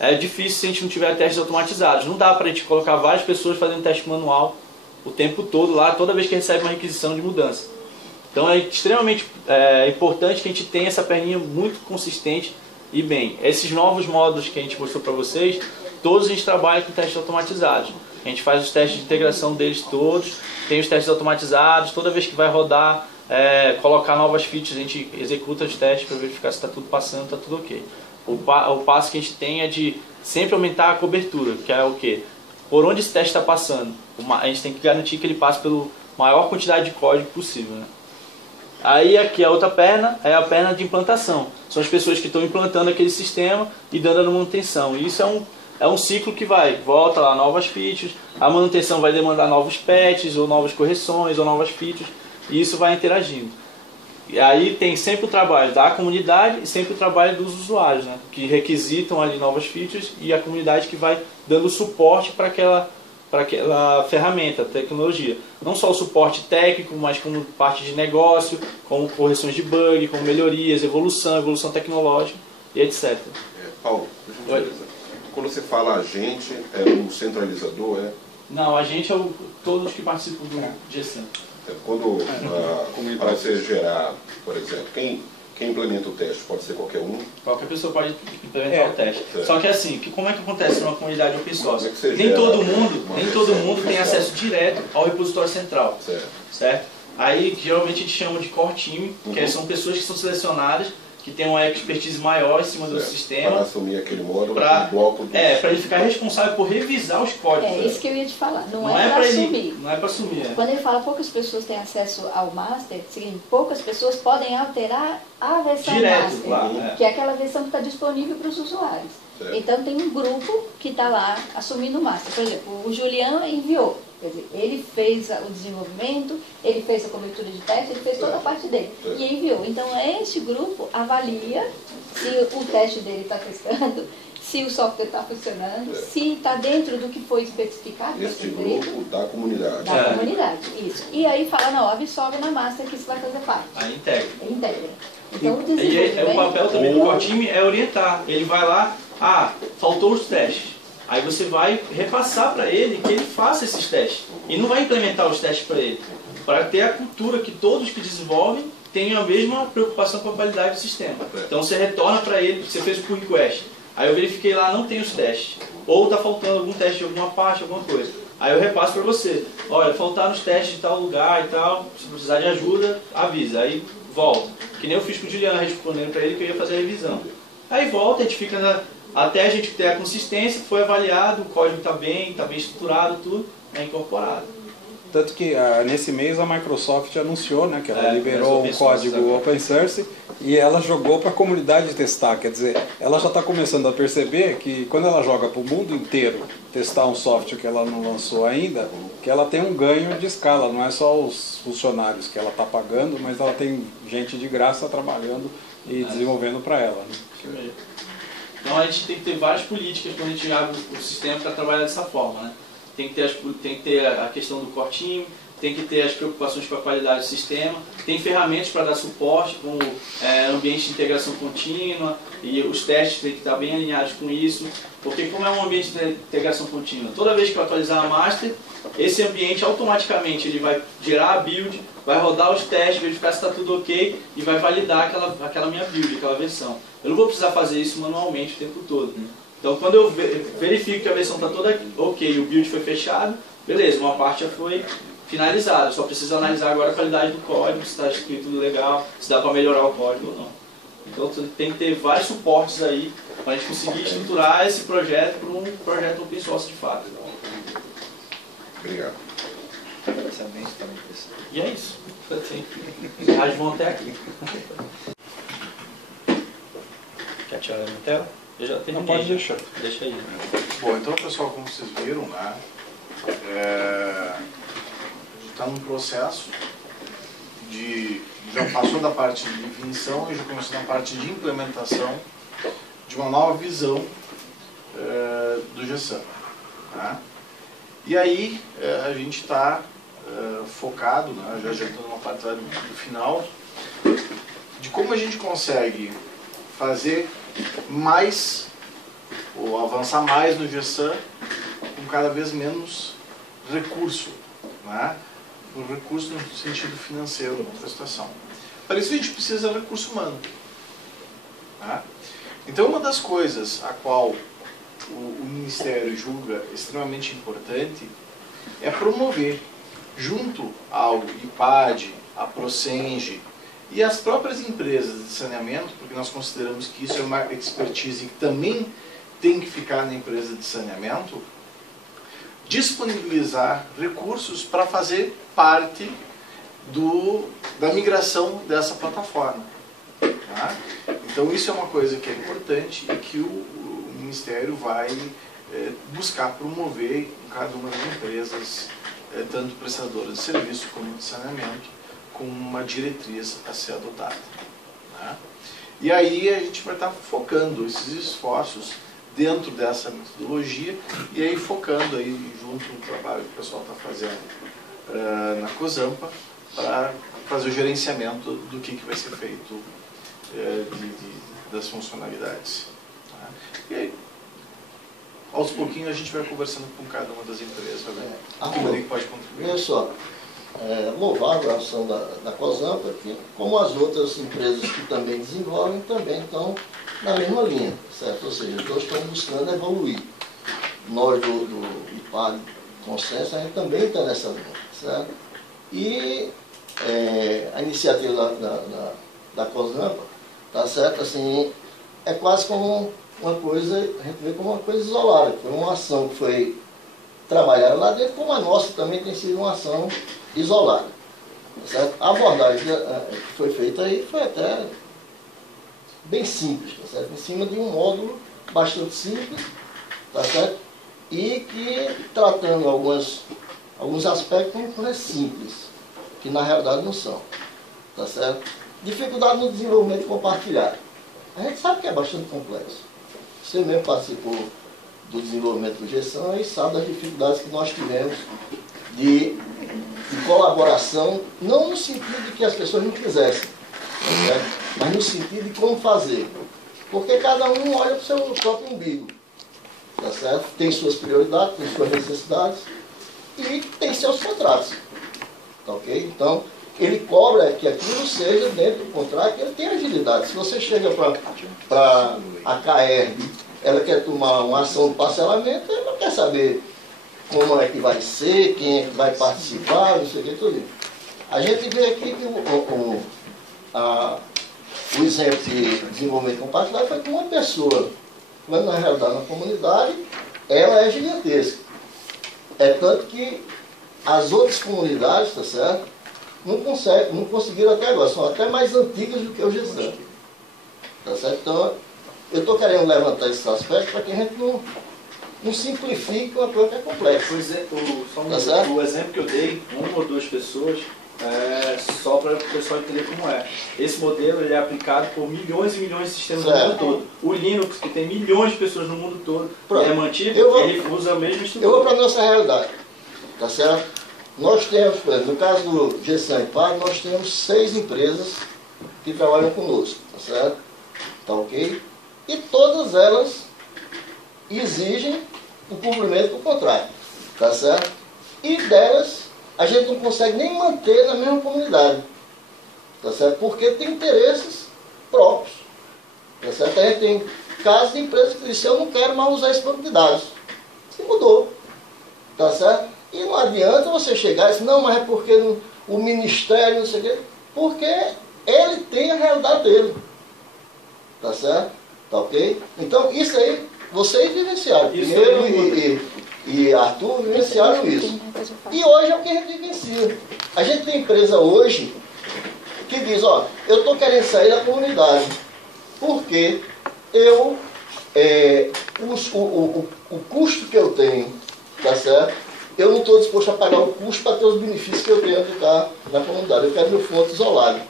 é difícil se a gente não tiver testes automatizados. Não dá para a gente colocar várias pessoas fazendo teste manual o tempo todo lá, toda vez que recebe uma requisição de mudança. Então é extremamente importante que a gente tenha essa perninha muito consistente e bem. Esses novos módulos que a gente mostrou para vocês, todos a gente trabalha com testes automatizados. A gente faz os testes de integração deles todos, tem os testes automatizados, toda vez que vai rodar, colocar novas features, a gente executa os testes para verificar se está tudo passando, está tudo ok. O passo que a gente tem é de sempre aumentar a cobertura, que é o quê? Por onde esse teste está passando, a gente tem que garantir que ele passe pela maior quantidade de código possível, né? Aí aqui a outra perna é a perna de implantação. São as pessoas que estão implantando aquele sistema e dando a manutenção. E isso é um ciclo que volta lá novas features, a manutenção vai demandar novos patches, ou novas correções, ou novas features, e isso vai interagindo. E aí tem sempre o trabalho da comunidade e sempre o trabalho dos usuários, né, que requisitam ali novas features, e a comunidade que vai dando suporte para aquela ferramenta, tecnologia. Não só o suporte técnico, mas como parte de negócio, como correções de bug, como melhorias, evolução tecnológica e etc. Paulo, por gentileza, quando você fala agente, é um centralizador, Não, a gente é todos que participam do GSAM. Quando para você gerar, por exemplo, quem implementa o teste pode ser qualquer um? Qualquer pessoa pode implementar o teste. Certo. Só que assim, como é que acontece numa comunidade open source? Nem todo mundo tem acesso direto ao repositório central. Certo? Aí geralmente a gente chama de core team, que são pessoas que são selecionadas, que têm uma expertise maior em cima do sistema. Para assumir aquele módulo, aquele bloco. Para ele ficar responsável por revisar os códigos. É isso que eu ia te falar. Não é para assumir. Não é para assumir. Quando ele fala poucas pessoas têm acesso ao master, seguinte, poucas pessoas podem alterar a versão direto, master, que é aquela versão que está disponível para os usuários. Certo. Então tem um grupo que está lá assumindo o master. Por exemplo, o Julian enviou. Quer dizer, ele fez o desenvolvimento, ele fez a cobertura de teste, ele fez toda a parte dele e enviou. Então, este grupo avalia se o teste dele está testando, se o software está funcionando, se está dentro do que foi especificado para Esse ser feito. grupo da comunidade. Da comunidade, isso. E aí fala, não, absorve na master que isso vai fazer parte. Aí integra. Integra. Então, o E desenvolvimento... o papel também do core time é orientar. Ele vai lá, faltou os testes. Aí você vai repassar para ele que ele faça esses testes. E não vai implementar os testes para ele. Para ter a cultura que todos que desenvolvem tenham a mesma preocupação com a qualidade do sistema. Então você retorna para ele, você fez o pull request. Aí eu verifiquei lá, não tem os testes. Ou está faltando algum teste de alguma parte, alguma coisa. Aí eu repasso para você. Olha, faltaram os testes de tal lugar e tal. Se precisar de ajuda, avisa. Aí volta. Que nem eu fiz com o Juliano, respondendo para ele que eu ia fazer a revisão. Aí volta, a gente fica até a gente ter a consistência, foi avaliado, o código está bem estruturado, tudo, é incorporado. Tanto que nesse mês a Microsoft anunciou, né, que ela liberou um open código source open source e ela jogou para a comunidade testar. Quer dizer, ela já está começando a perceber que quando ela joga para o mundo inteiro testar um software que ela não lançou ainda, que ela tem um ganho de escala. Não é só os funcionários que ela está pagando, mas ela tem gente de graça trabalhando e desenvolvendo para ela. Né? Então a gente tem que ter várias políticas quando a gente abre o sistema para trabalhar dessa forma, né? Tem que ter a questão do core team, tem que ter as preocupações com a qualidade do sistema, tem ferramentas para dar suporte, como ambiente de integração contínua, e os testes têm que estar bem alinhados com isso, porque como é um ambiente de integração contínua, toda vez que eu atualizar a master, esse ambiente automaticamente ele vai gerar a build, vai rodar os testes, verificar se está tudo ok e vai validar aquela minha build, aquela versão. Eu não vou precisar fazer isso manualmente o tempo todo, né? Então, quando eu verifico que a versão está toda ok, o build foi fechado, beleza, uma parte já foi finalizada. Só preciso analisar agora a qualidade do código, se está escrito tudo legal, se dá para melhorar o código ou não. Então, tem que ter vários suportes aí para a gente conseguir estruturar esse projeto para um projeto open source de fato. Obrigado. E é isso. Eles vão até aqui. Quer tirar na tela? Eu já terminei. Não pode deixar. Deixa aí. Bom, então, pessoal, como vocês viram, né, a gente está num processo já passou da parte de definição e já começou na parte de implementação de uma nova visão do GSAM. Tá? E aí a gente está focado, né, já adiantando uma parte do final, de como a gente consegue fazer mais, ou avançar mais no GSAM com cada vez menos recurso, né? O recurso no sentido financeiro da prestação. Para isso a gente precisa de recurso humano. Né? Então uma das coisas a qual o Ministério julga extremamente importante é promover, junto ao IPAD, a Procenge e as próprias empresas de saneamento, porque nós consideramos que isso é uma expertise que também tem que ficar na empresa de saneamento, disponibilizar recursos para fazer parte da migração dessa plataforma. Tá? Então isso é uma coisa que é importante e que o Ministério vai buscar promover em cada uma das empresas, tanto prestadoras de serviço como de saneamento, com uma diretriz a ser adotada. Né? E aí a gente vai estar focando esses esforços dentro dessa metodologia e aí focando aí junto no trabalho que o pessoal está fazendo na COSAMPA para fazer o gerenciamento do que vai ser feito das funcionalidades. Tá? E aí, aos pouquinhos a gente vai conversando com cada uma das empresas, vai ver como é que pode contribuir. Olha só, louvável a ação da COSAMPA, que, como as outras empresas que também desenvolvem, também estão na mesma linha, certo? Ou seja, todos estão buscando evoluir. Nós do IPAD Consenso, a gente também está nessa linha, certo? E a iniciativa da COSAMPA, tá certo? Assim, é quase como uma coisa, a gente vê como uma coisa isolada, foi uma ação que foi trabalhada lá dentro, como a nossa também tem sido uma ação isolada. Tá certo? A abordagem que foi feita aí foi até bem simples, tá certo? Em cima de um módulo bastante simples, tá certo? E que tratando alguns aspectos simples, que na realidade não são, tá certo? Dificuldade no desenvolvimento compartilhado. A gente sabe que é bastante complexo, você mesmo participou do desenvolvimento do GESAM e sabe das dificuldades que nós tivemos de colaboração, não no sentido de que as pessoas não quisessem, né? Mas no sentido de como fazer. Porque cada um olha para o seu próprio umbigo, tá certo? Tem suas prioridades, tem suas necessidades e tem seus contratos, tá ok? Então, ele cobra que aquilo seja dentro do contrato, que ele tem agilidade. Se você chega para a KR, ela quer tomar uma ação de parcelamento, ela não quer saber como é que vai ser, quem é que vai participar, não sei o que, tudo isso. A gente vê aqui que o exemplo de desenvolvimento compartilhado foi com uma pessoa, mas na realidade na comunidade ela é gigantesca. É tanto que as outras comunidades, tá certo, não conseguiram até agora, são até mais antigas do que o GESAM. Tá certo? Então, eu estou querendo levantar esse aspecto para que a gente não simplifique uma coisa que é complexa. Por exemplo, Tá o exemplo que eu dei, uma ou duas pessoas, só para o pessoal entender como é. Esse modelo ele é aplicado por milhões e milhões de sistemas no mundo todo. O Linux, que tem milhões de pessoas no mundo todo, e é mantido, ele usa a mesma estrutura. Eu vou para a nossa realidade. Tá certo? Nós temos, por exemplo, no caso do GESAM e PAG, nós temos 6 empresas que trabalham conosco. Tá certo? Tá ok? E todas elas exigem o cumprimento do contrato. Tá certo? E delas a gente não consegue nem manter na mesma comunidade. Tá certo? Porque tem interesses próprios. Tá certo? A gente tem casos de empresas que dizem, eu não quero mais usar esse banco de dados. Se mudou. Tá certo? E não adianta você chegar e dizer, não, mas é porque o Ministério, não sei o quê. Porque ele tem a realidade dele. Tá certo? Tá ok? Então, isso aí, vocês vivenciaram. Primeiro e Arthur vivenciaram isso. E hoje é o que a gente vivencia. A gente tem empresa hoje que diz, ó, eu estou querendo sair da comunidade. Porque o custo que eu tenho, tá certo? Eu não estou disposto a pagar o custo para ter os benefícios que eu tenho de estar na comunidade. Eu quero meu fonte isolado.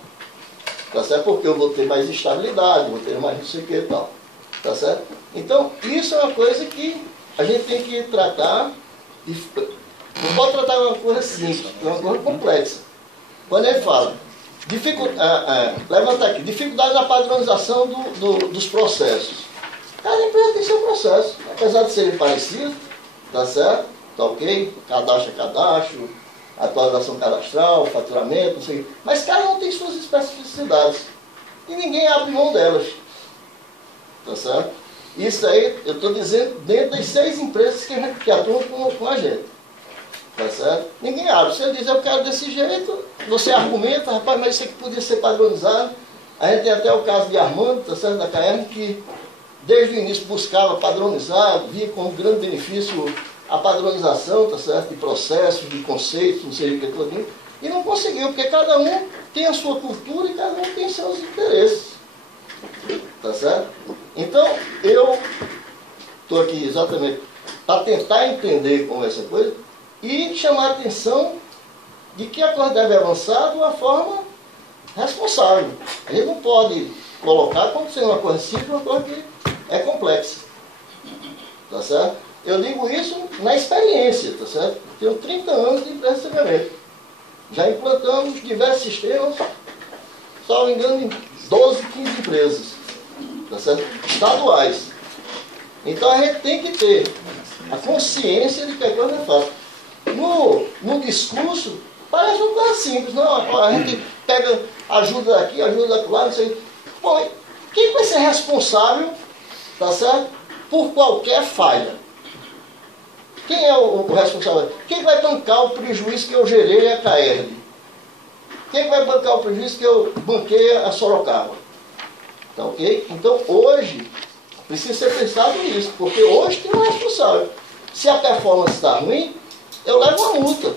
Tá certo? Porque eu vou ter mais estabilidade, vou ter mais não sei o que e tal. Tá certo? Então, isso é uma coisa que a gente tem que tratar. Não pode tratar uma coisa simples, é uma coisa complexa. Quando ele fala, levanta aqui, dificuldade na padronização dos processos. Cada empresa tem seu processo, apesar de serem parecidos, tá certo? Tá ok? Cadastro é cadastro, atualização cadastral, faturamento, não sei. Mas cada um tem suas especificidades. E ninguém abre mão delas. Tá certo? Isso aí, eu estou dizendo, dentro das 6 empresas que atuam com a gente. Tá certo? Ninguém abre. Se ele diz, eu quero desse jeito, você argumenta, rapaz, mas isso aqui podia ser padronizado. A gente tem até o caso de Armando, tá certo? Da KR, que desde o início buscava padronizar, via como grande benefício a padronização, tá certo? De processos, de conceitos, não sei o que todo, e não conseguiu, porque cada um tem a sua cultura e cada um tem seus interesses. Tá certo? Então, eu estou aqui exatamente para tentar entender como é essa coisa e chamar a atenção de que a coisa deve avançar de uma forma responsável. A gente não pode colocar como sendo uma coisa simples, uma coisa que é complexa. Tá certo? Eu digo isso na experiência, tá certo? Tenho 30 anos de empresa de saneamento. Já implantamos diversos sistemas, só me engano, em 12, 15 empresas, tá certo? Estaduais. Então a gente tem que ter a consciência de que a coisa é fácil. No discurso, parece uma coisa simples. Não, a gente pega ajuda daqui, ajuda daquilo, não sei. Bom, quem vai ser responsável, tá certo? Por qualquer falha? Quem é o responsável? Quem vai bancar o prejuízo que eu gerei a KR? Quem vai bancar o prejuízo que eu banquei a Sorocaba? Tá ok? Então hoje precisa ser pensado nisso, porque hoje tem um responsável. Se a performance está ruim, eu levo uma multa.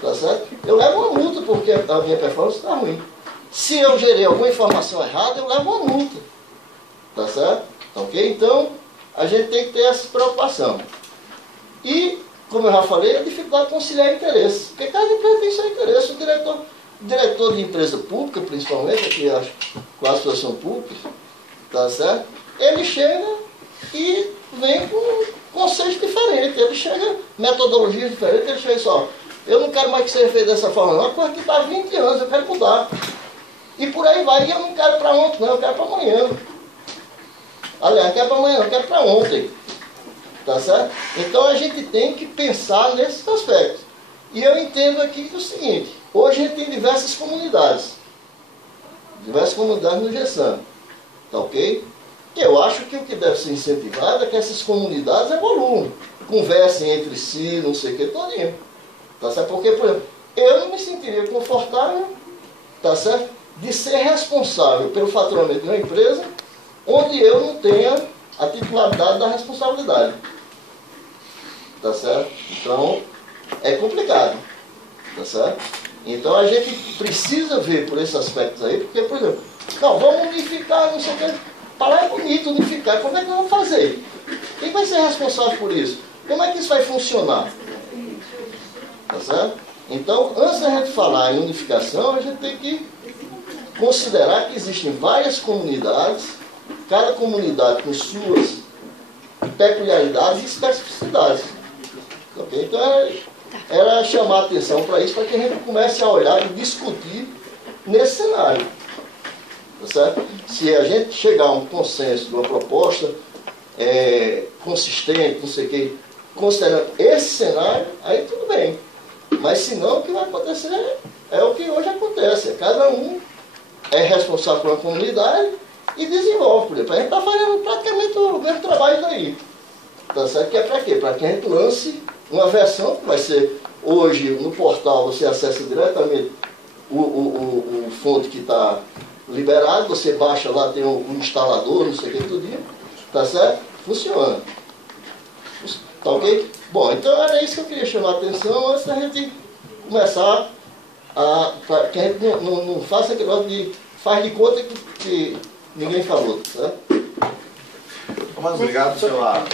Tá certo? Eu levo uma multa porque a minha performance está ruim. Se eu gerei alguma informação errada, eu levo uma multa. Tá certo? Tá ok? Então a gente tem que ter essa preocupação. E, como eu já falei, a dificuldade de conciliar interesses. Porque cada empresa tem seu interesse. O diretor de empresa pública, principalmente, aqui acho que quase todas são públicas, tá certo? ele chega e vem com conceitos diferentes, ele chega, metodologias diferentes, ele chega só, eu não quero mais que seja feito dessa forma, não, é uma coisa que está há 20 anos, eu quero mudar. E por aí vai, e eu não quero para ontem, não, eu quero para amanhã. Aliás, eu quero para amanhã, eu quero para ontem. Tá certo? Então a gente tem que pensar nesses aspectos. E eu entendo aqui o seguinte, hoje a gente tem diversas comunidades no GESAM, tá ok? Eu acho que o que deve ser incentivado é que essas comunidades evoluam, conversem entre si, não sei o que, todinho. Tá certo? Porque, por exemplo, eu não me sentiria confortável, tá certo, de ser responsável pelo faturamento de uma empresa onde eu não tenha a titularidade da responsabilidade. Tá certo? Então, é complicado. Tá certo? Então, a gente precisa ver por esses aspectos aí, porque, por exemplo, não, vamos unificar, não sei o que. Para é bonito unificar, como é que nós vamos fazer? Quem vai ser responsável por isso? Como é que isso vai funcionar? Tá certo? Então, antes da gente falar em unificação, a gente tem que considerar que existem várias comunidades, cada comunidade com suas peculiaridades e especificidades. Okay? Então, era chamar a atenção para isso, para que a gente comece a olhar e discutir nesse cenário. Tá certo? Se a gente chegar a um consenso de uma proposta consistente, não sei o que, considerando esse cenário, aí tudo bem. Mas se não, o que vai acontecer é o que hoje acontece. Cada um é responsável por uma comunidade e desenvolve. Por exemplo, a gente está fazendo praticamente o mesmo trabalho daí. Tá certo? Que é para quê? Para que a gente lance uma versão que vai ser, hoje no portal você acessa diretamente o fonte que está liberado, você baixa lá, tem um instalador, não sei o que, tudo, tá certo? Funciona. Tá ok? Bom, então era isso que eu queria chamar a atenção antes da gente começar para que a gente não faça aquele negócio de faz de conta que ninguém falou, certo? Mas obrigado pela...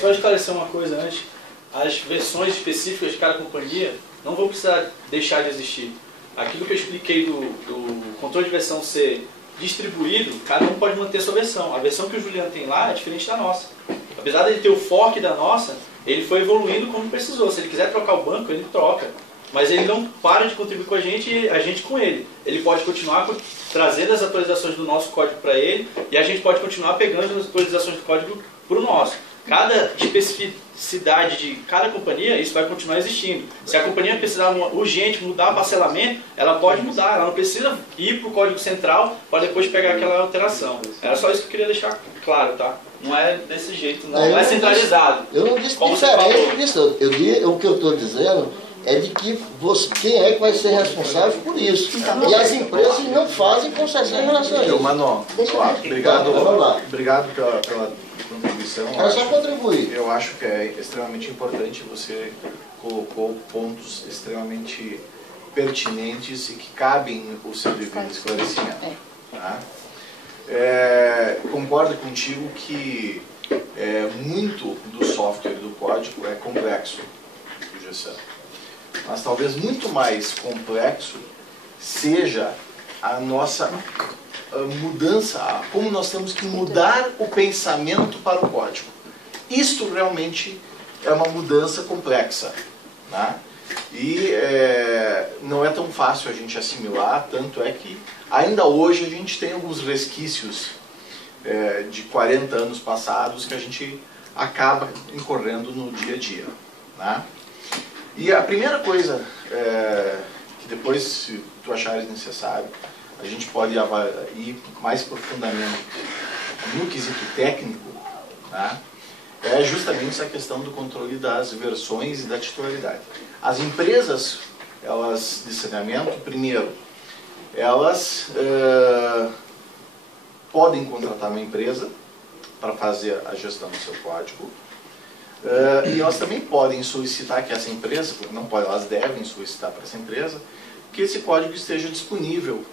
Só esclarecer uma coisa antes, as versões específicas de cada companhia não vão precisar deixar de existir. Aquilo que eu expliquei do controle de versão ser distribuído, cada um pode manter a sua versão. A versão que o Juliano tem lá é diferente da nossa. Apesar de ele ter o fork da nossa, ele foi evoluindo como precisou. Se ele quiser trocar o banco, ele troca. Mas ele não para de contribuir com a gente e a gente com ele. Ele pode continuar trazendo as atualizações do nosso código para ele e a gente pode continuar pegando as atualizações do código para o nosso. Cada especificidade de cada companhia, isso vai continuar existindo. Se a companhia precisar urgente mudar o parcelamento, ela pode mudar, ela não precisa ir para o código central para depois pegar aquela alteração. Era só isso que eu queria deixar claro, tá? Não é desse jeito, não é centralizado. Eu não disse diferente disso. O que eu estou dizendo é de que quem é que vai ser responsável por isso. E as empresas não fazem concessão em relação a isso. Mano, obrigado pela contribuição. Era só contribuir. Eu acho que é extremamente importante, você colocou pontos extremamente pertinentes e que cabem o seu devido esclarecimento. Tá? Concordo contigo que muito do software e do código é complexo do GESAM. Mas talvez muito mais complexo seja a nossa mudança, como nós temos que mudar o pensamento para o código. Isto realmente é uma mudança complexa, né? E não é tão fácil a gente assimilar, tanto é que ainda hoje a gente tem alguns resquícios de 40 anos passados que a gente acaba incorrendo no dia a dia, né? E a primeira coisa que depois, se tu achares necessário, a gente pode ir mais profundamente no quesito técnico, né? É justamente essa questão do controle das versões e da titularidade. As empresas, elas de saneamento, primeiro, elas podem contratar uma empresa para fazer a gestão do seu código. E elas também podem solicitar que essa empresa, porque não podem, elas devem solicitar para essa empresa, que esse código esteja disponível,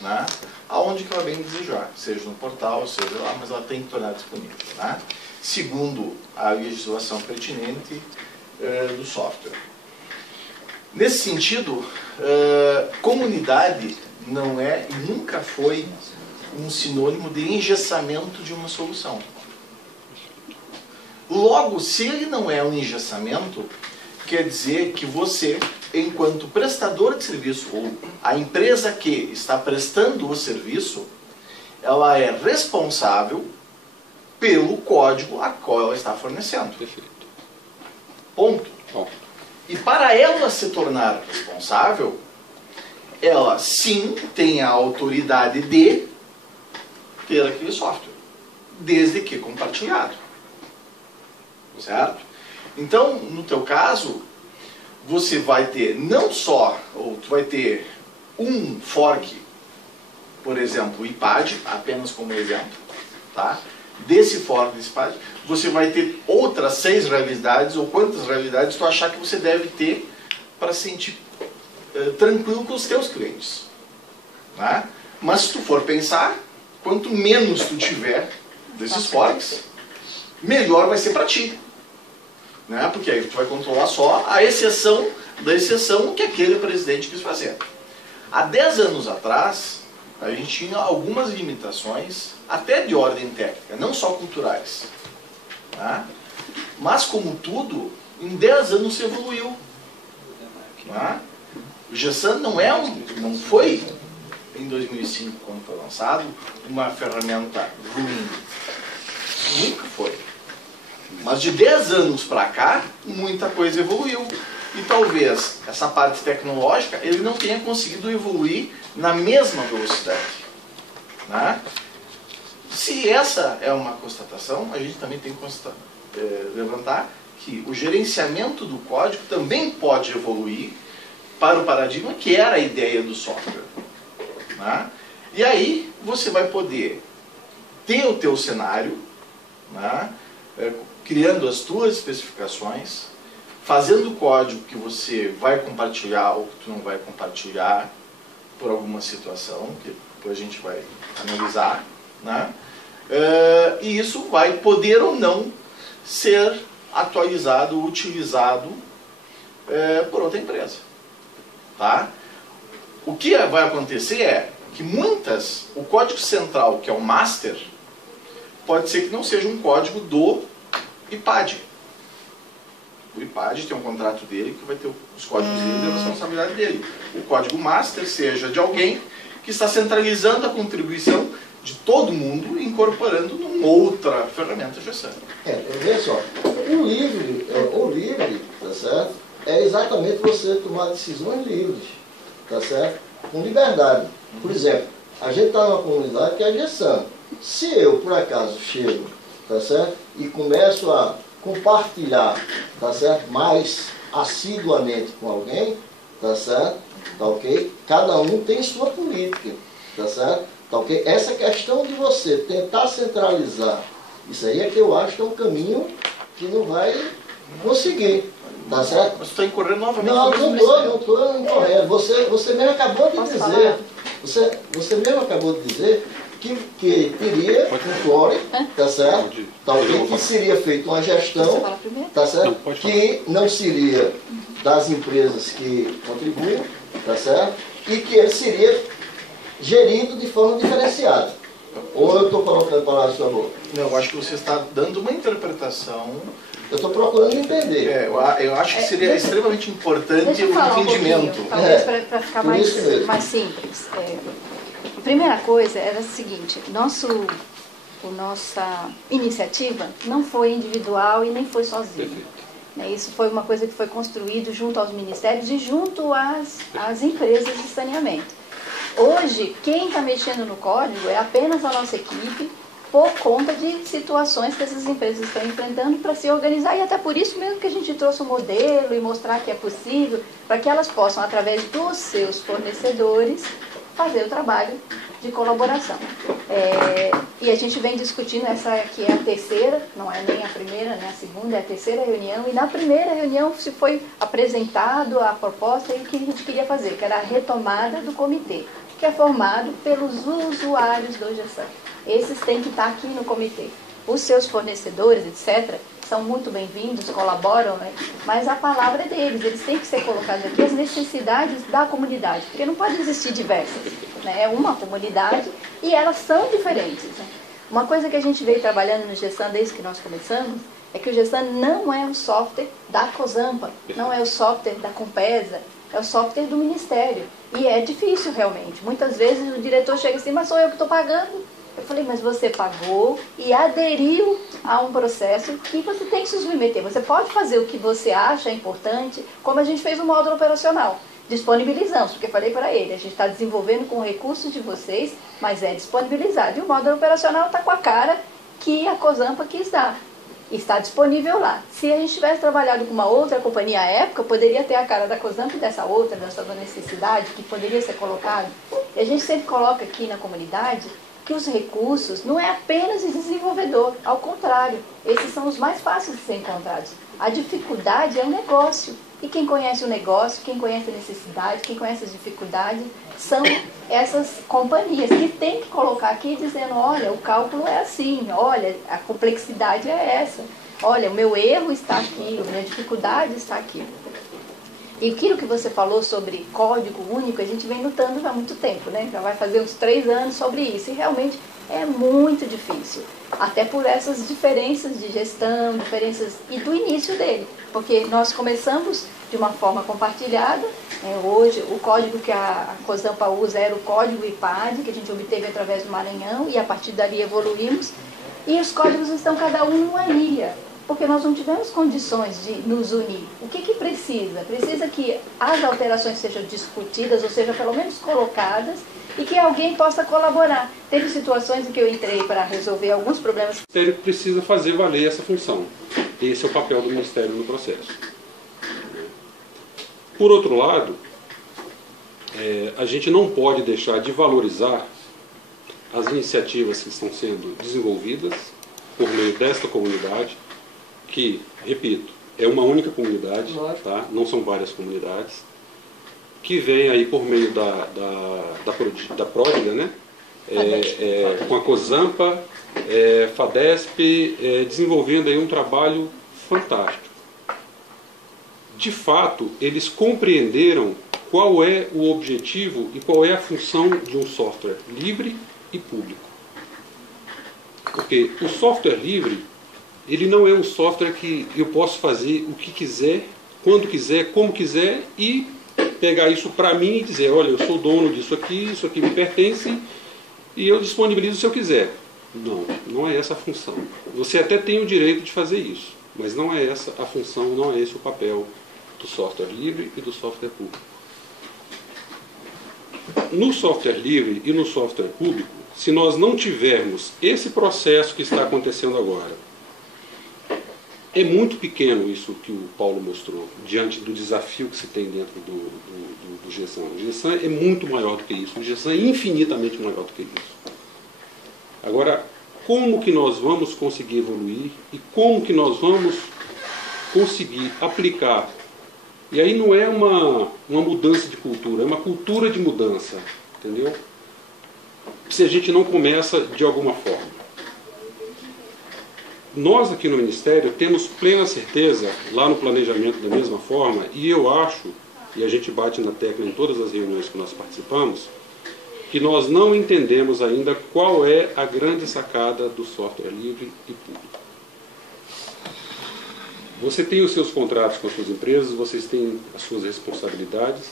né, aonde que ela bem desejar, seja no portal, seja lá, mas ela tem que tornar disponível, né, segundo a legislação pertinente do software. Nesse sentido, comunidade não é e nunca foi um sinônimo de engessamento de uma solução. Logo, se ele não é um engessamento, quer dizer que você, enquanto prestador de serviço, ou a empresa que está prestando o serviço, ela é responsável pelo código a qual ela está fornecendo. Perfeito. Ponto. Bom, E para ela se tornar responsável, ela sim tem a autoridade de ter aquele software, desde que compartilhado. Certo? Então, no teu caso, você vai ter não só, ou tu vai ter um fork, por exemplo, o IPAD, apenas como exemplo, tá? Desse fork desse IPAD, você vai ter outras 6 realidades, ou quantas realidades tu achar que você deve ter para sentir tranquilo com os teus clientes. Né? Mas se tu for pensar, quanto menos tu tiver desses forks, melhor vai ser para ti. Né? Porque aí tu vai controlar só a exceção da exceção que aquele presidente quis fazer. Há 10 anos atrás, a gente tinha algumas limitações, até de ordem técnica, não só culturais. Né? Mas, como tudo, em 10 anos se evoluiu. Né? O GSAN não foi, em 2005, quando foi lançado, uma ferramenta ruim. Nunca foi. Mas de 10 anos para cá, muita coisa evoluiu. E talvez essa parte tecnológica ele não tenha conseguido evoluir na mesma velocidade. Né? Se essa é uma constatação, a gente também tem que levantar que o gerenciamento do código também pode evoluir para o paradigma que era a ideia do software. Né? E aí você vai poder ter o teu cenário, né? Criando as tuas especificações, fazendo o código que você vai compartilhar ou que tu não vai compartilhar por alguma situação, que depois a gente vai analisar, né? E isso vai poder ou não ser atualizado, utilizado por outra empresa. Tá? O que vai acontecer é que o código central, que é o master, pode ser que não seja um código do IPAD. O IPAD tem um contrato dele que vai ter os códigos dele e a responsabilidade dele. O código master seja de alguém que está centralizando a contribuição de todo mundo e incorporando numa outra ferramenta GSAN. Veja só, o livre, tá certo? É exatamente você tomar decisões livres, tá certo? Com liberdade. Por exemplo, a gente está numa comunidade que é a GSAN. Se eu, por acaso, chego, tá certo? E começo a compartilhar, tá certo? Mais assiduamente com alguém, tá certo? Tá ok? Cada um tem sua política, tá certo? Tá ok? Essa questão de você tentar centralizar, isso aí é que eu acho que é um caminho que não vai conseguir, tá certo? Mas você está incorrendo novamente. Não estou incorrendo. Você mesmo acabou de dizer, você mesmo acabou de dizer que teria um core, tá certo? Talvez que seria feita uma gestão, tá certo? Que não seria das empresas que contribuem, tá certo? E que ele seria gerido de forma diferenciada. Ou eu estou colocando palavras na sua boca? Não, eu acho que você está dando uma interpretação. Eu estou procurando entender. Eu acho que seria extremamente importante Deixa eu o falar entendimento. Talvez para ficar por isso mesmo. mais simples. A primeira coisa era a seguinte: nossa iniciativa não foi individual e nem foi sozinha. Isso foi uma coisa que foi construída junto aos ministérios e junto às empresas de saneamento. Hoje, quem está mexendo no código é apenas a nossa equipe, por conta de situações que essas empresas estão enfrentando para se organizar, e até por isso mesmo que a gente trouxe um modelo e mostrar que é possível, para que elas possam, através dos seus fornecedores, fazer o trabalho de colaboração. E a gente vem discutindo, essa aqui é a terceira, não é nem a primeira, nem a segunda, é a terceira reunião, e na primeira reunião se foi apresentado a proposta e o que a gente queria fazer, que era a retomada do comitê, que é formado pelos usuários do GSAN. Esses têm que estar aqui no comitê. Os seus fornecedores, etc., são muito bem-vindos, colaboram, né? Mas a palavra é deles, eles têm que ser colocados aqui, as necessidades da comunidade, porque não pode existir diversas, né? É uma comunidade e elas são diferentes, né? Uma coisa que a gente veio trabalhando no GESAN desde que nós começamos, é que o GESAN não é o software da COSAMPA, não é o software da Compesa, é o software do Ministério. E é difícil realmente. Muitas vezes o diretor chega assim, mas sou eu que estou pagando. Eu falei, mas você pagou e aderiu a um processo que você tem que se submeter. Você pode fazer o que você acha importante, como a gente fez no módulo operacional. Disponibilizamos, porque eu falei para ele, a gente está desenvolvendo com recursos de vocês, mas é disponibilizado. E o módulo operacional está com a cara que a COSAMPA quis dar. Está disponível lá. Se a gente tivesse trabalhado com uma outra companhia à época, poderia ter a cara da COSAMPA e dessa outra, dessa necessidade, que poderia ser colocado. E a gente sempre coloca aqui na comunidade que os recursos não é apenas o desenvolvedor, ao contrário, esses são os mais fáceis de ser encontrados. A dificuldade é o negócio. E quem conhece o negócio, quem conhece a necessidade, quem conhece as dificuldades, são essas companhias que tem que colocar aqui dizendo, olha, o cálculo é assim, olha, a complexidade é essa, olha, o meu erro está aqui, a minha dificuldade está aqui. E aquilo que você falou sobre código único, a gente vem lutando já há muito tempo, né? Já vai fazer uns 3 anos sobre isso, e realmente é muito difícil. Até por essas diferenças de gestão, diferenças e do início dele. Porque nós começamos de uma forma compartilhada. Hoje, o código que a COSAMPA usa era o código IPAD, que a gente obteve através do Maranhão, e a partir dali evoluímos. E os códigos estão cada um numa ilha, porque nós não tivemos condições de nos unir. O que precisa? Precisa que as alterações sejam discutidas, ou seja, pelo menos colocadas, e que alguém possa colaborar. Teve situações em que eu entrei para resolver alguns problemas. O Ministério precisa fazer valer essa função. Esse é o papel do Ministério no processo. Por outro lado, a gente não pode deixar de valorizar as iniciativas que estão sendo desenvolvidas por meio desta comunidade, que, repito, é uma única comunidade, tá? Não são várias comunidades, que vem aí por meio da Pródiga, né? Com a COSAMPA, FADESP, desenvolvendo aí um trabalho fantástico. De fato, eles compreenderam qual é o objetivo e qual é a função de um software livre e público. Porque o software livre, ele não é um software que eu posso fazer o que quiser, quando quiser, como quiser, e pegar isso para mim e dizer, olha, eu sou dono disso aqui me pertence, e eu disponibilizo se eu quiser. Não, não é essa a função. Você até tem o direito de fazer isso, mas não é essa a função, não é esse o papel do software livre e do software público. No software livre e no software público, se nós não tivermos esse processo que está acontecendo agora, é muito pequeno isso que o Paulo mostrou, diante do desafio que se tem dentro do GESAN. O GESAN é muito maior do que isso, o GESAN é infinitamente maior do que isso. Agora, como que nós vamos conseguir evoluir e como que nós vamos conseguir aplicar? E aí não é uma mudança de cultura, é uma cultura de mudança, entendeu? Se a gente não começa de alguma forma. Nós aqui no Ministério temos plena certeza, lá no planejamento da mesma forma, e eu acho, e a gente bate na tecla em todas as reuniões que nós participamos, que nós não entendemos ainda qual é a grande sacada do software livre e público. Você tem os seus contratos com as suas empresas, vocês têm as suas responsabilidades,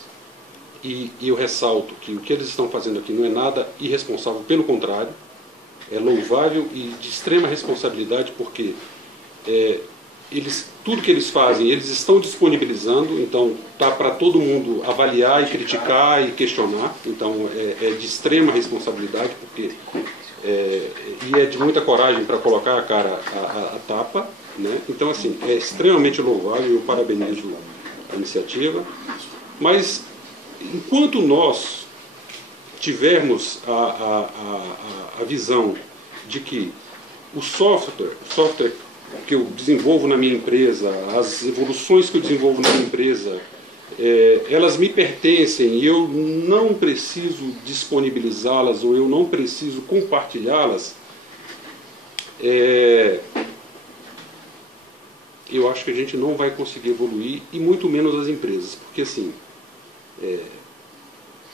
e eu ressalto que o que eles estão fazendo aqui não é nada irresponsável, pelo contrário, é louvável e de extrema responsabilidade, porque tudo que eles fazem, eles estão disponibilizando, então está para todo mundo avaliar e criticar e questionar, então é de extrema responsabilidade, porque e é de muita coragem para colocar a cara a tapa, né? Então assim, é extremamente louvável, eu parabenizo a iniciativa, mas enquanto nós tivermos a visão de que o software que eu desenvolvo na minha empresa, as evoluções que eu desenvolvo na minha empresa, elas me pertencem e eu não preciso disponibilizá-las ou eu não preciso compartilhá-las, eu acho que a gente não vai conseguir evoluir, e muito menos as empresas, porque assim,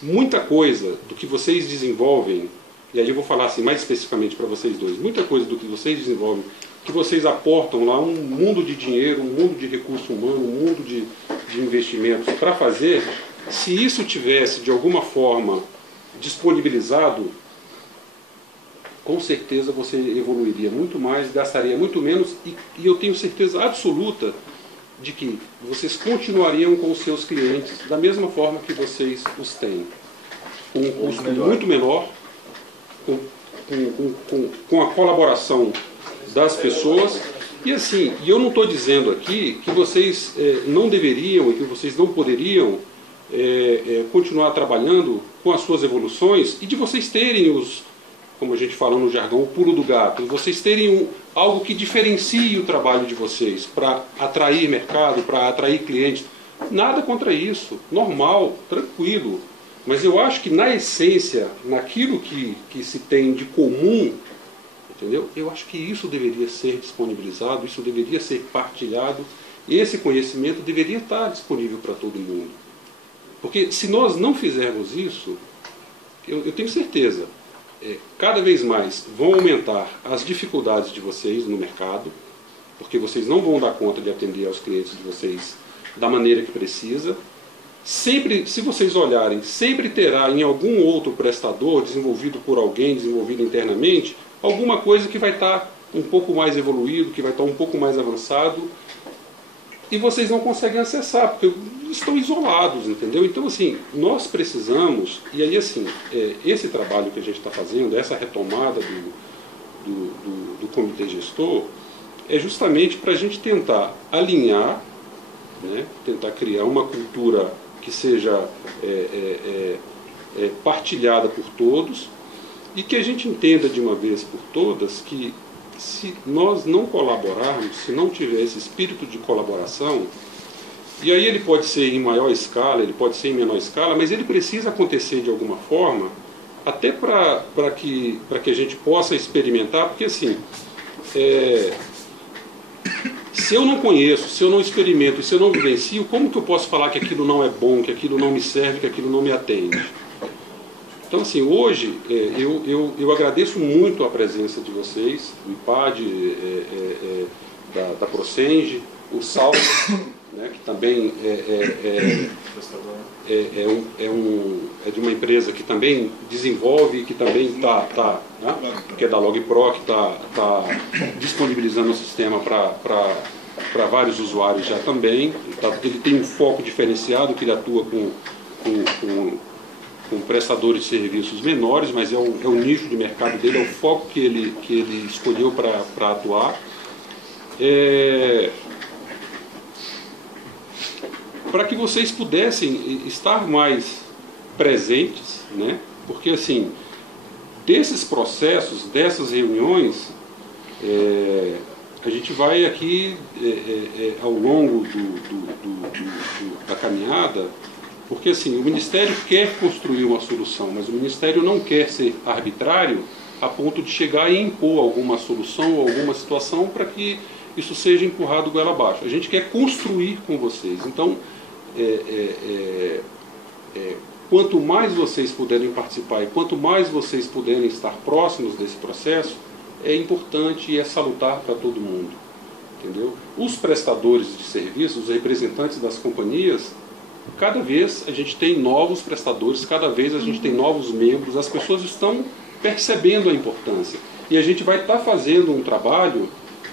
muita coisa do que vocês desenvolvem, e aí eu vou falar assim mais especificamente para vocês dois, muita coisa do que vocês desenvolvem, que vocês aportam lá um mundo de dinheiro, um mundo de recurso humano, um mundo de investimentos para fazer, se isso tivesse de alguma forma disponibilizado, com certeza você evoluiria muito mais, gastaria muito menos, e eu tenho certeza absoluta de que vocês continuariam com os seus clientes da mesma forma que vocês os têm, com um custo muito menor, com a colaboração das pessoas. E assim, eu não estou dizendo aqui que vocês não deveriam e que vocês não poderiam continuar trabalhando com as suas evoluções e de vocês terem como a gente fala no jargão, o pulo do gato, vocês terem algo que diferencie o trabalho de vocês para atrair mercado, para atrair clientes. Nada contra isso, normal, tranquilo. Mas eu acho que na essência, naquilo que se tem de comum, entendeu? Eu acho que isso deveria ser disponibilizado, isso deveria ser partilhado, esse conhecimento deveria estar disponível para todo mundo. Porque se nós não fizermos isso, eu tenho certeza, cada vez mais vão aumentar as dificuldades de vocês no mercado, porque vocês não vão dar conta de atender aos clientes de vocês da maneira que precisa. Sempre, se vocês olharem, sempre terá em algum outro prestador, desenvolvido por alguém, desenvolvido internamente, alguma coisa que vai estar um pouco mais evoluído, que vai estar um pouco mais avançado, e vocês não conseguem acessar, porque estão isolados, entendeu? Então, assim, nós precisamos, e aí, assim, esse trabalho que a gente está fazendo, essa retomada do comitê gestor, é justamente para a gente tentar alinhar, né, tentar criar uma cultura que seja partilhada por todos, e que a gente entenda de uma vez por todas que se nós não colaborarmos, se não tiver esse espírito de colaboração, e aí ele pode ser em maior escala, ele pode ser em menor escala, mas ele precisa acontecer de alguma forma, até para que a gente possa experimentar, porque assim, se eu não conheço, se eu não experimento, se eu não vivencio, como que eu posso falar que aquilo não é bom, que aquilo não me serve, que aquilo não me atende? Então, assim, hoje eu agradeço muito a presença de vocês, do IPAD, da Procenge, o Salvo, né, que também é de uma empresa que também desenvolve, que também está, né, que é da LogPro, que está disponibilizando o sistema para vários usuários já também. Ele tem um foco diferenciado, que ele atua com prestadores de serviços menores, mas é o nicho de mercado dele, é o foco que ele escolheu para atuar. Para que vocês pudessem estar mais presentes, né? Porque assim, desses processos, dessas reuniões, a gente vai aqui ao longo da caminhada, porque assim, o Ministério quer construir uma solução, mas o Ministério não quer ser arbitrário a ponto de chegar e impor alguma solução ou alguma situação para que isso seja empurrado goela abaixo. A gente quer construir com vocês. Então, quanto mais vocês puderem participar e quanto mais vocês puderem estar próximos desse processo, é importante e é salutar para todo mundo. Entendeu? Os prestadores de serviços, os representantes das companhias, cada vez a gente tem novos prestadores, cada vez a gente tem novos membros, as pessoas estão percebendo a importância. E a gente vai estar fazendo um trabalho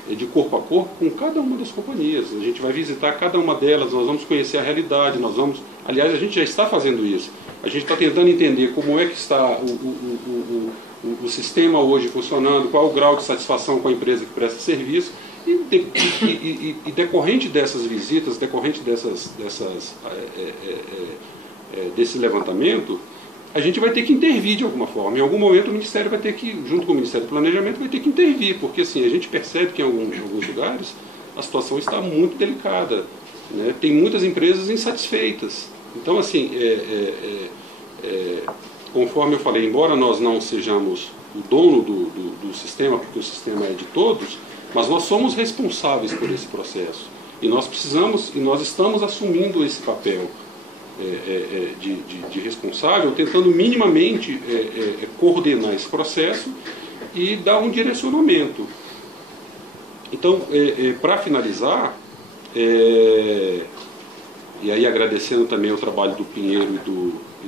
de corpo a corpo com cada uma das companhias. A gente vai visitar cada uma delas, nós vamos conhecer a realidade, aliás, a gente já está fazendo isso. A gente está tentando entender como é que está o sistema hoje funcionando, qual o grau de satisfação com a empresa que presta serviço, e decorrente dessas visitas, decorrente desse levantamento, a gente vai ter que intervir de alguma forma. Em algum momento o Ministério vai ter que, junto com o Ministério do Planejamento, vai ter que intervir, porque assim, a gente percebe que em alguns lugares a situação está muito delicada, né? Tem muitas empresas insatisfeitas. Então, assim, conforme eu falei, embora nós não sejamos o dono do sistema, porque o sistema é de todos, mas nós somos responsáveis por esse processo. E nós precisamos, e nós estamos assumindo esse papel de responsável, tentando minimamente coordenar esse processo e dar um direcionamento. Então, para finalizar, e aí agradecendo também o trabalho do Pinheiro e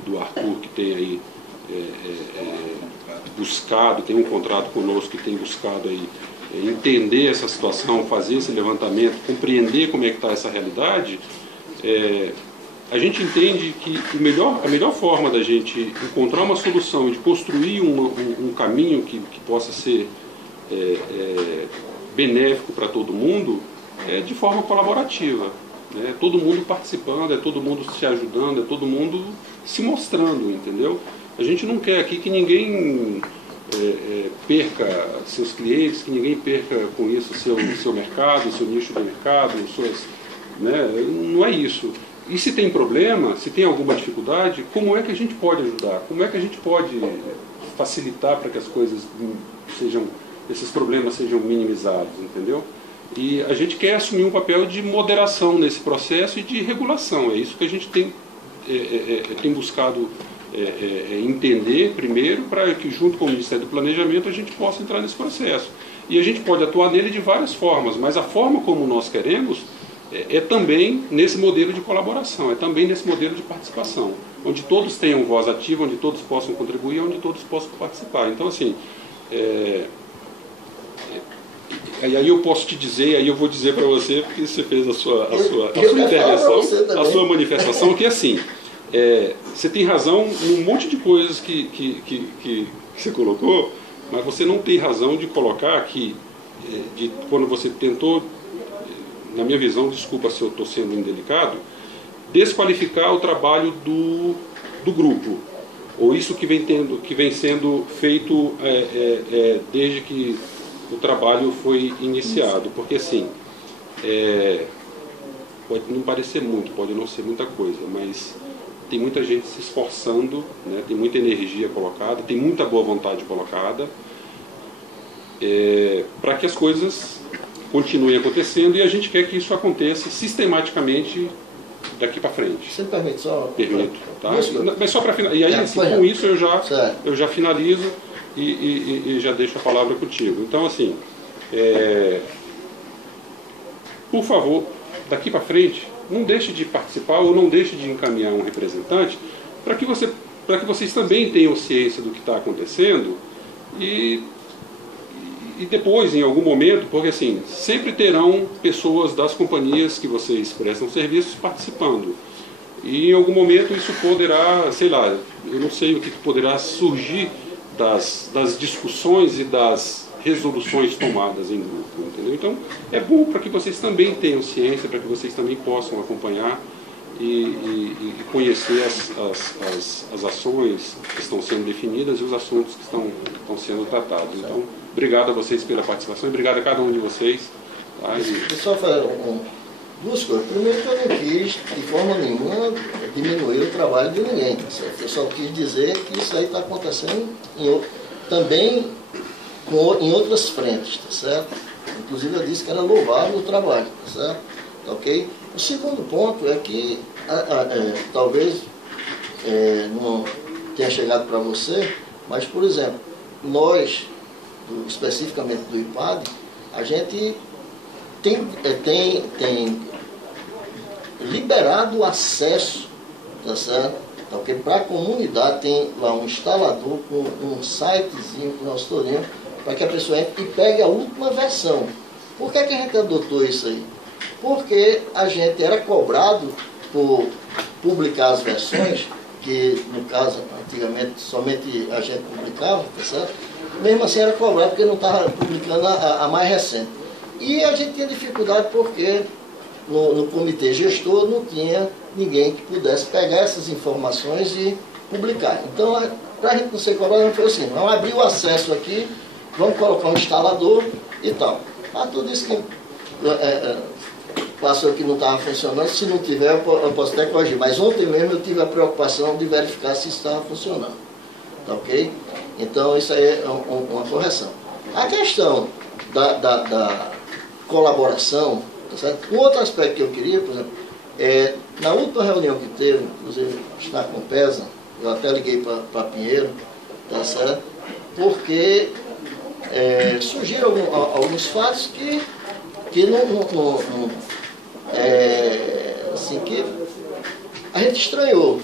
do Arthur, que tem aí buscado, tem um contrato conosco, que tem buscado aí entender essa situação, fazer esse levantamento, compreender como é que está essa realidade. A gente entende que a melhor forma da gente encontrar uma solução e de construir um caminho que possa ser benéfico para todo mundo é de forma colaborativa. Né? Todo mundo participando, é todo mundo se ajudando, é todo mundo se mostrando, entendeu? A gente não quer aqui que ninguém perca seus clientes, que ninguém perca com isso seu mercado, seu nicho de mercado, né? Não é isso. E se tem problema, se tem alguma dificuldade, como é que a gente pode ajudar? Como é que a gente pode facilitar para que as coisas esses problemas sejam minimizados, entendeu? E a gente quer assumir um papel de moderação nesse processo e de regulação. É isso que a gente tem buscado entender primeiro, para que junto com o Ministério do Planejamento a gente possa entrar nesse processo. E a gente pode atuar nele de várias formas, mas a forma como nós queremos é também nesse modelo de colaboração, é também nesse modelo de participação, onde todos tenham voz ativa, onde todos possam contribuir, onde todos possam participar. Então, assim, aí eu posso te dizer, aí eu vou dizer para você, porque você fez a sua intervenção, a sua manifestação, que assim, você tem razão num monte de coisas que você colocou, mas você não tem razão de colocar que, quando você tentou, na minha visão, desculpa se eu estou sendo indelicado, desqualificar o trabalho do grupo, ou isso que vem sendo feito desde que o trabalho foi iniciado, porque assim, pode não parecer muito, pode não ser muita coisa, mas tem muita gente se esforçando, né, tem muita energia colocada, tem muita boa vontade colocada, para que as coisas continuem acontecendo, e a gente quer que isso aconteça sistematicamente daqui para frente. Você me permite só? Permito, tá? Mas só para finalizar. E aí, assim, com isso eu já finalizo e já deixo a palavra contigo. Então, assim, por favor, daqui para frente, não deixe de participar ou não deixe de encaminhar um representante para que vocês também tenham ciência do que está acontecendo e depois, em algum momento, porque assim, sempre terão pessoas das companhias que vocês prestam serviços participando. E em algum momento isso poderá, sei lá, eu não sei o que poderá surgir das discussões e das resoluções tomadas em grupo, entendeu? Então, é bom para que vocês também tenham ciência, para que vocês também possam acompanhar e conhecer as ações que estão sendo definidas e os assuntos que estão sendo tratados. Então, obrigado a vocês pela participação e obrigado a cada um de vocês. Tá? Só fazer duas coisas. Primeiro que eu não quis, de forma nenhuma, diminuir o trabalho de ninguém. Tá certo? Eu só quis dizer que isso aí está acontecendo também em outras frentes, tá certo? Inclusive eu disse que era louvável o trabalho, tá certo? Tá, ok? O segundo ponto é que talvez não tenha chegado para você, mas, por exemplo, nós, especificamente do IPAD, a gente tem liberado o acesso, tá certo? Porque para a comunidade tem lá um instalador com um sitezinho com nós todinho, para que a pessoa entre e pegue a última versão. Por que a gente adotou isso aí? Porque a gente era cobrado por publicar as versões, que no caso, antigamente, somente a gente publicava, tá certo? Mesmo assim era cobrado porque não estava publicando a mais recente. E a gente tinha dificuldade porque no comitê gestor não tinha ninguém que pudesse pegar essas informações e publicar. Então, para a gente não ser cobrado, a gente foi assim, vamos abrir o acesso aqui, vamos colocar um instalador e tal. Tudo isso que passou que não estava funcionando, se não tiver eu posso até corrigir. Mas ontem mesmo eu tive a preocupação de verificar se estava funcionando. Tá ok? Então isso aí é uma correção. A questão da colaboração, Tá certo? Um outro aspecto que eu queria, por exemplo, na última reunião que teve, inclusive na Compesa, eu até liguei para Pinheiro, tá certo? Porque surgiram alguns fatos que assim, que a gente estranhou.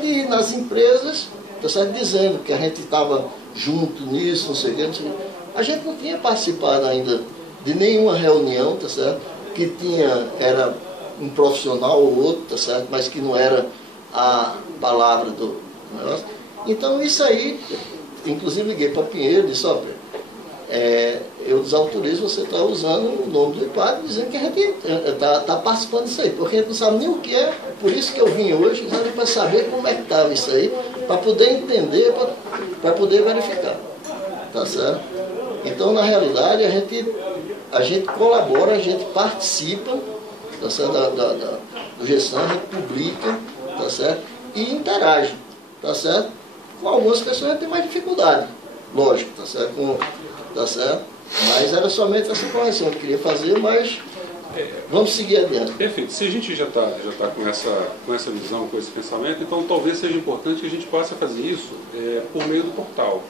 De ir nas empresas, tá certo? Dizendo que a gente estava junto nisso, não sei o que, não sei o que. A gente não tinha participado ainda de nenhuma reunião, tá certo? Que era um profissional ou outro, tá certo? Mas que não era a palavra do negócio. Então isso aí, inclusive liguei para Pinheiro e disse, ó, eu desautorizo você estar usando o nome do IPAD, dizendo que a gente está participando disso aí, porque a gente não sabe nem o que é, por isso que eu vim hoje, para saber como é que estava isso aí, para poder entender, para poder verificar. Tá certo? Então, na realidade, a gente colabora, a gente participa, tá certo? Do GESAM, a gente publica, tá certo? E interage, tá certo? Com algumas pessoas a gente tem mais dificuldade, lógico, tá certo? Tá certo? Mas era somente essa correção que eu queria fazer, mas vamos seguir adiante. Perfeito. Se a gente já tá com essa visão, com esse pensamento, então talvez seja importante que a gente possa fazer isso por meio do portal.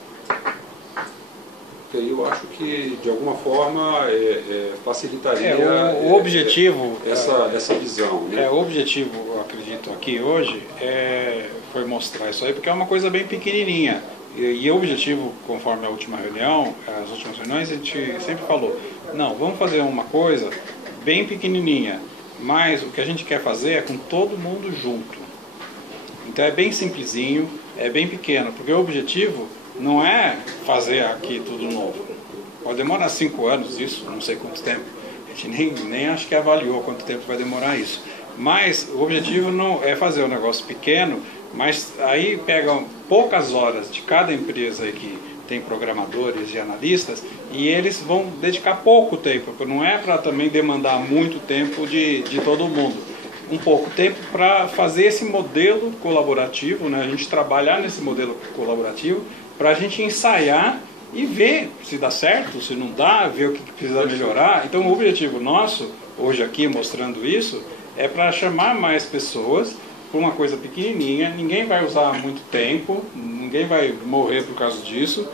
Porque aí eu acho que, de alguma forma, facilitaria o objetivo, essa visão. Né? O objetivo, eu acredito, aqui hoje, foi mostrar isso aí, porque é uma coisa bem pequenininha. E o objetivo, conforme a última reunião, as últimas reuniões, a gente sempre falou, não, vamos fazer uma coisa bem pequenininha, mas o que a gente quer fazer é com todo mundo junto. Então é bem simplesinho, é bem pequeno, porque o objetivo não é fazer aqui tudo novo. Pode demorar 5 anos isso, não sei quanto tempo. A gente nem acho que avaliou quanto tempo vai demorar isso. Mas o objetivo não é fazer um negócio pequeno, mas aí pegam poucas horas de cada empresa que tem programadores e analistas e eles vão dedicar pouco tempo, porque não é para também demandar muito tempo de todo mundo. Um pouco tempo para fazer esse modelo colaborativo, né? A gente trabalhar nesse modelo colaborativo para a gente ensaiar e ver se dá certo, se não dá, ver o que precisa melhorar. Então o objetivo nosso, hoje aqui mostrando isso, é para chamar mais pessoas por uma coisa pequenininha, ninguém vai usar muito tempo, ninguém vai morrer por causa disso,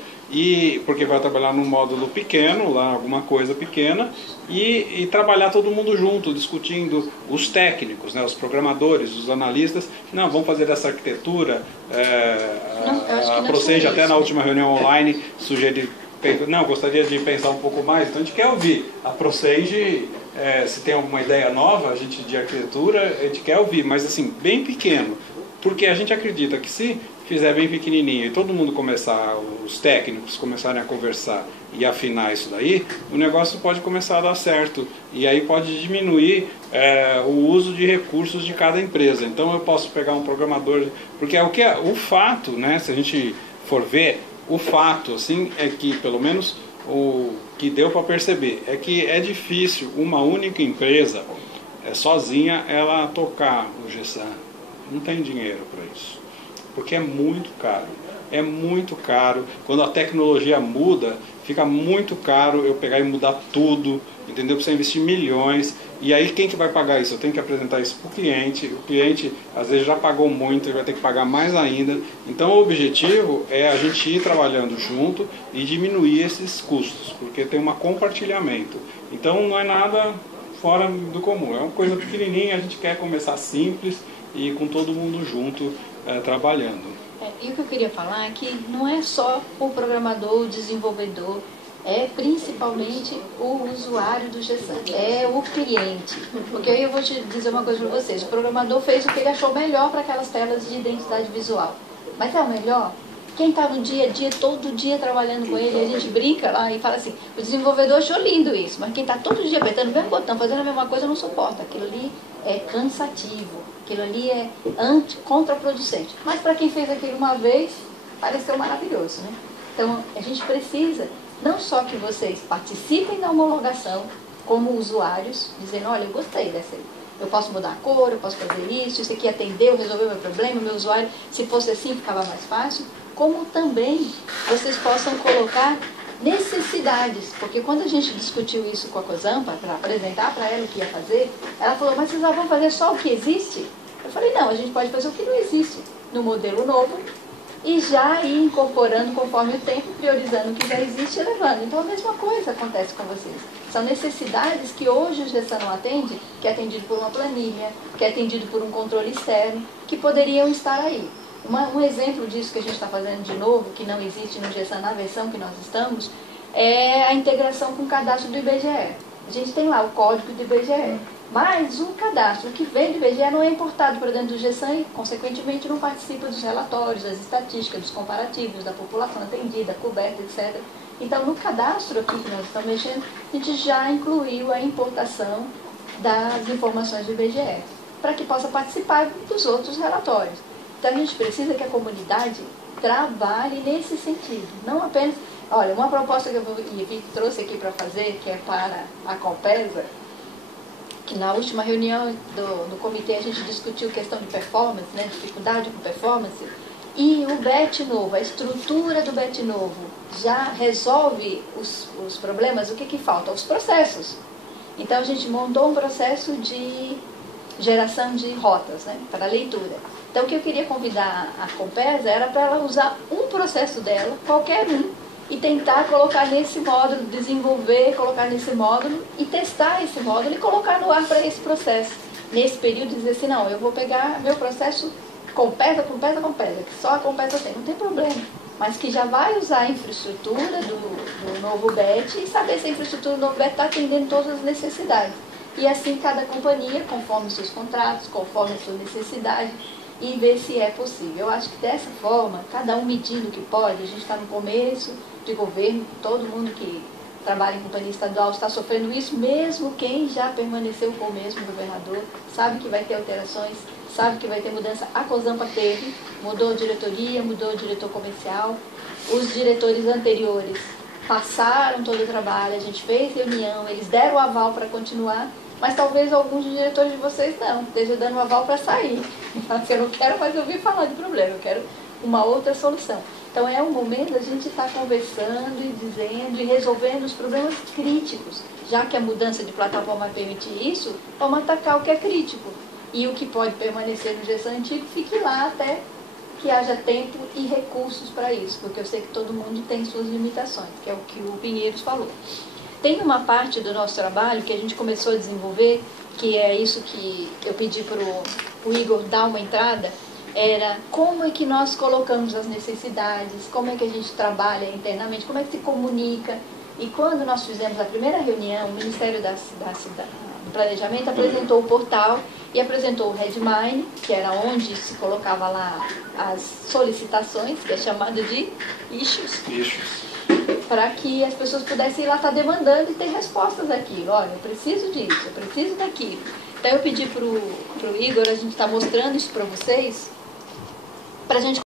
porque vai trabalhar num módulo pequeno, lá alguma coisa pequena, e trabalhar todo mundo junto, discutindo os técnicos, né, os programadores, os analistas. Não, vamos fazer essa arquitetura. A Procenge até na última reunião online sugeriu, não, gostaria de pensar um pouco mais, então a gente quer ouvir. A Procenge, se tem alguma ideia nova de arquitetura, a gente quer ouvir, mas assim, bem pequeno, porque a gente acredita que se fizer bem pequenininho e todo mundo começar, os técnicos começarem a conversar e afinar isso daí, o negócio pode começar a dar certo e aí pode diminuir o uso de recursos de cada empresa. Então eu posso pegar um programador, porque o fato, né, se a gente for ver, o fato assim, é que pelo menos o que deu para perceber é que é difícil uma única empresa sozinha ela tocar o GESAM. Não tem dinheiro para isso. Porque é muito caro. É muito caro. Quando a tecnologia muda, fica muito caro eu pegar e mudar tudo, entendeu? Precisa investir milhões. E aí quem que vai pagar isso? Eu tenho que apresentar isso para o cliente às vezes já pagou muito e vai ter que pagar mais ainda. Então o objetivo é a gente ir trabalhando junto e diminuir esses custos, porque tem um compartilhamento. Então não é nada fora do comum, é uma coisa pequenininha, a gente quer começar simples e com todo mundo junto trabalhando. E o que eu queria falar é que não é só o programador, o desenvolvedor, é principalmente o usuário do GESAM, é o cliente. Porque aí eu vou te dizer uma coisa para vocês, o programador fez o que ele achou melhor para aquelas telas de identidade visual. Mas é o melhor? Quem está no dia a dia, todo dia trabalhando com ele, a gente brinca lá e fala assim, o desenvolvedor achou lindo isso, mas quem está todo dia apertando o mesmo botão, fazendo a mesma coisa, não suporta. Aquilo ali é cansativo, aquilo ali é contraproducente. Mas para quem fez aquilo uma vez, pareceu maravilhoso, né? Então, a gente precisa, não só que vocês participem da homologação como usuários, dizendo, olha, eu gostei dessa aí. Eu posso mudar a cor, eu posso fazer isso aqui atendeu, resolveu meu problema, meu usuário, se fosse assim ficava mais fácil, como também vocês possam colocar necessidades, porque quando a gente discutiu isso com a COSAMPA, para apresentar para ela o que ia fazer, ela falou, mas vocês vão fazer só o que existe? Eu falei, não, a gente pode fazer o que não existe no modelo novo e já ir incorporando conforme o tempo, priorizando o que já existe e levando. Então a mesma coisa acontece com vocês. São necessidades que hoje o GESAN não atende, que é atendido por uma planilha, que é atendido por um controle externo, que poderiam estar aí. Um exemplo disso que a gente está fazendo de novo, que não existe no GESAN na versão que nós estamos, é a integração com o cadastro do IBGE. A gente tem lá o código do IBGE, mas o cadastro que vem do IBGE não é importado para dentro do GESAN e, consequentemente, não participa dos relatórios, das estatísticas, dos comparativos, da população atendida, coberta, etc. Então, no cadastro aqui que nós estamos mexendo, a gente já incluiu a importação das informações do IBGE, para que possa participar dos outros relatórios. Então, a gente precisa que a comunidade trabalhe nesse sentido, não apenas... Olha, uma proposta que eu trouxe aqui para fazer, que é para a Compesa, que na última reunião do comitê a gente discutiu questão de performance, né, dificuldade com performance, e o BET novo, a estrutura do BET novo, já resolve os problemas. O que falta? Os processos. Então a gente montou um processo de geração de rotas, né, para leitura. Então o que eu queria convidar a Compesa era para ela usar um processo dela, qualquer um, e tentar colocar nesse módulo, desenvolver, colocar nesse módulo e testar esse módulo e colocar no ar para esse processo. Nesse período dizer assim, não, eu vou pegar meu processo Compesa, que só a Compesa tem, não tem problema. Mas que já vai usar a infraestrutura do novo BET e saber se a infraestrutura do novo BET está atendendo todas as necessidades. E assim cada companhia, conforme os seus contratos, conforme a sua necessidade, e ver se é possível. Eu acho que dessa forma, cada um medindo o que pode, a gente está no começo de governo, todo mundo que trabalha em companhia estadual está sofrendo isso, mesmo quem já permaneceu com o mesmo governador, sabe que vai ter alterações, sabe que vai ter mudança. A COSAMPA teve, mudou a diretoria, mudou o diretor comercial, os diretores anteriores passaram todo o trabalho, a gente fez reunião, eles deram o aval para continuar, mas talvez alguns dos diretores de vocês não, estejam dando o aval para sair. Eu não quero mais ouvir falar de problema, eu quero uma outra solução. Então é um momento da gente estar conversando e dizendo e resolvendo os problemas críticos. Já que a mudança de plataforma permite isso, vamos atacar o que é crítico. E o que pode permanecer no GESAN antigo, fique lá até que haja tempo e recursos para isso, porque eu sei que todo mundo tem suas limitações, que é o que o Pinheiros falou. Tem uma parte do nosso trabalho que a gente começou a desenvolver, que é isso que eu pedi para o Igor dar uma entrada, era como é que nós colocamos as necessidades, como é que a gente trabalha internamente, como é que se comunica. E quando nós fizemos a primeira reunião, o Ministério do Planejamento apresentou o portal e apresentou o Redmine, que era onde se colocava lá as solicitações, que é chamado de issues. Para que as pessoas pudessem ir lá estar demandando e ter respostas daquilo. Olha, eu preciso disso, eu preciso daquilo. Então eu pedi para o Igor, a gente está mostrando isso para vocês, para a gente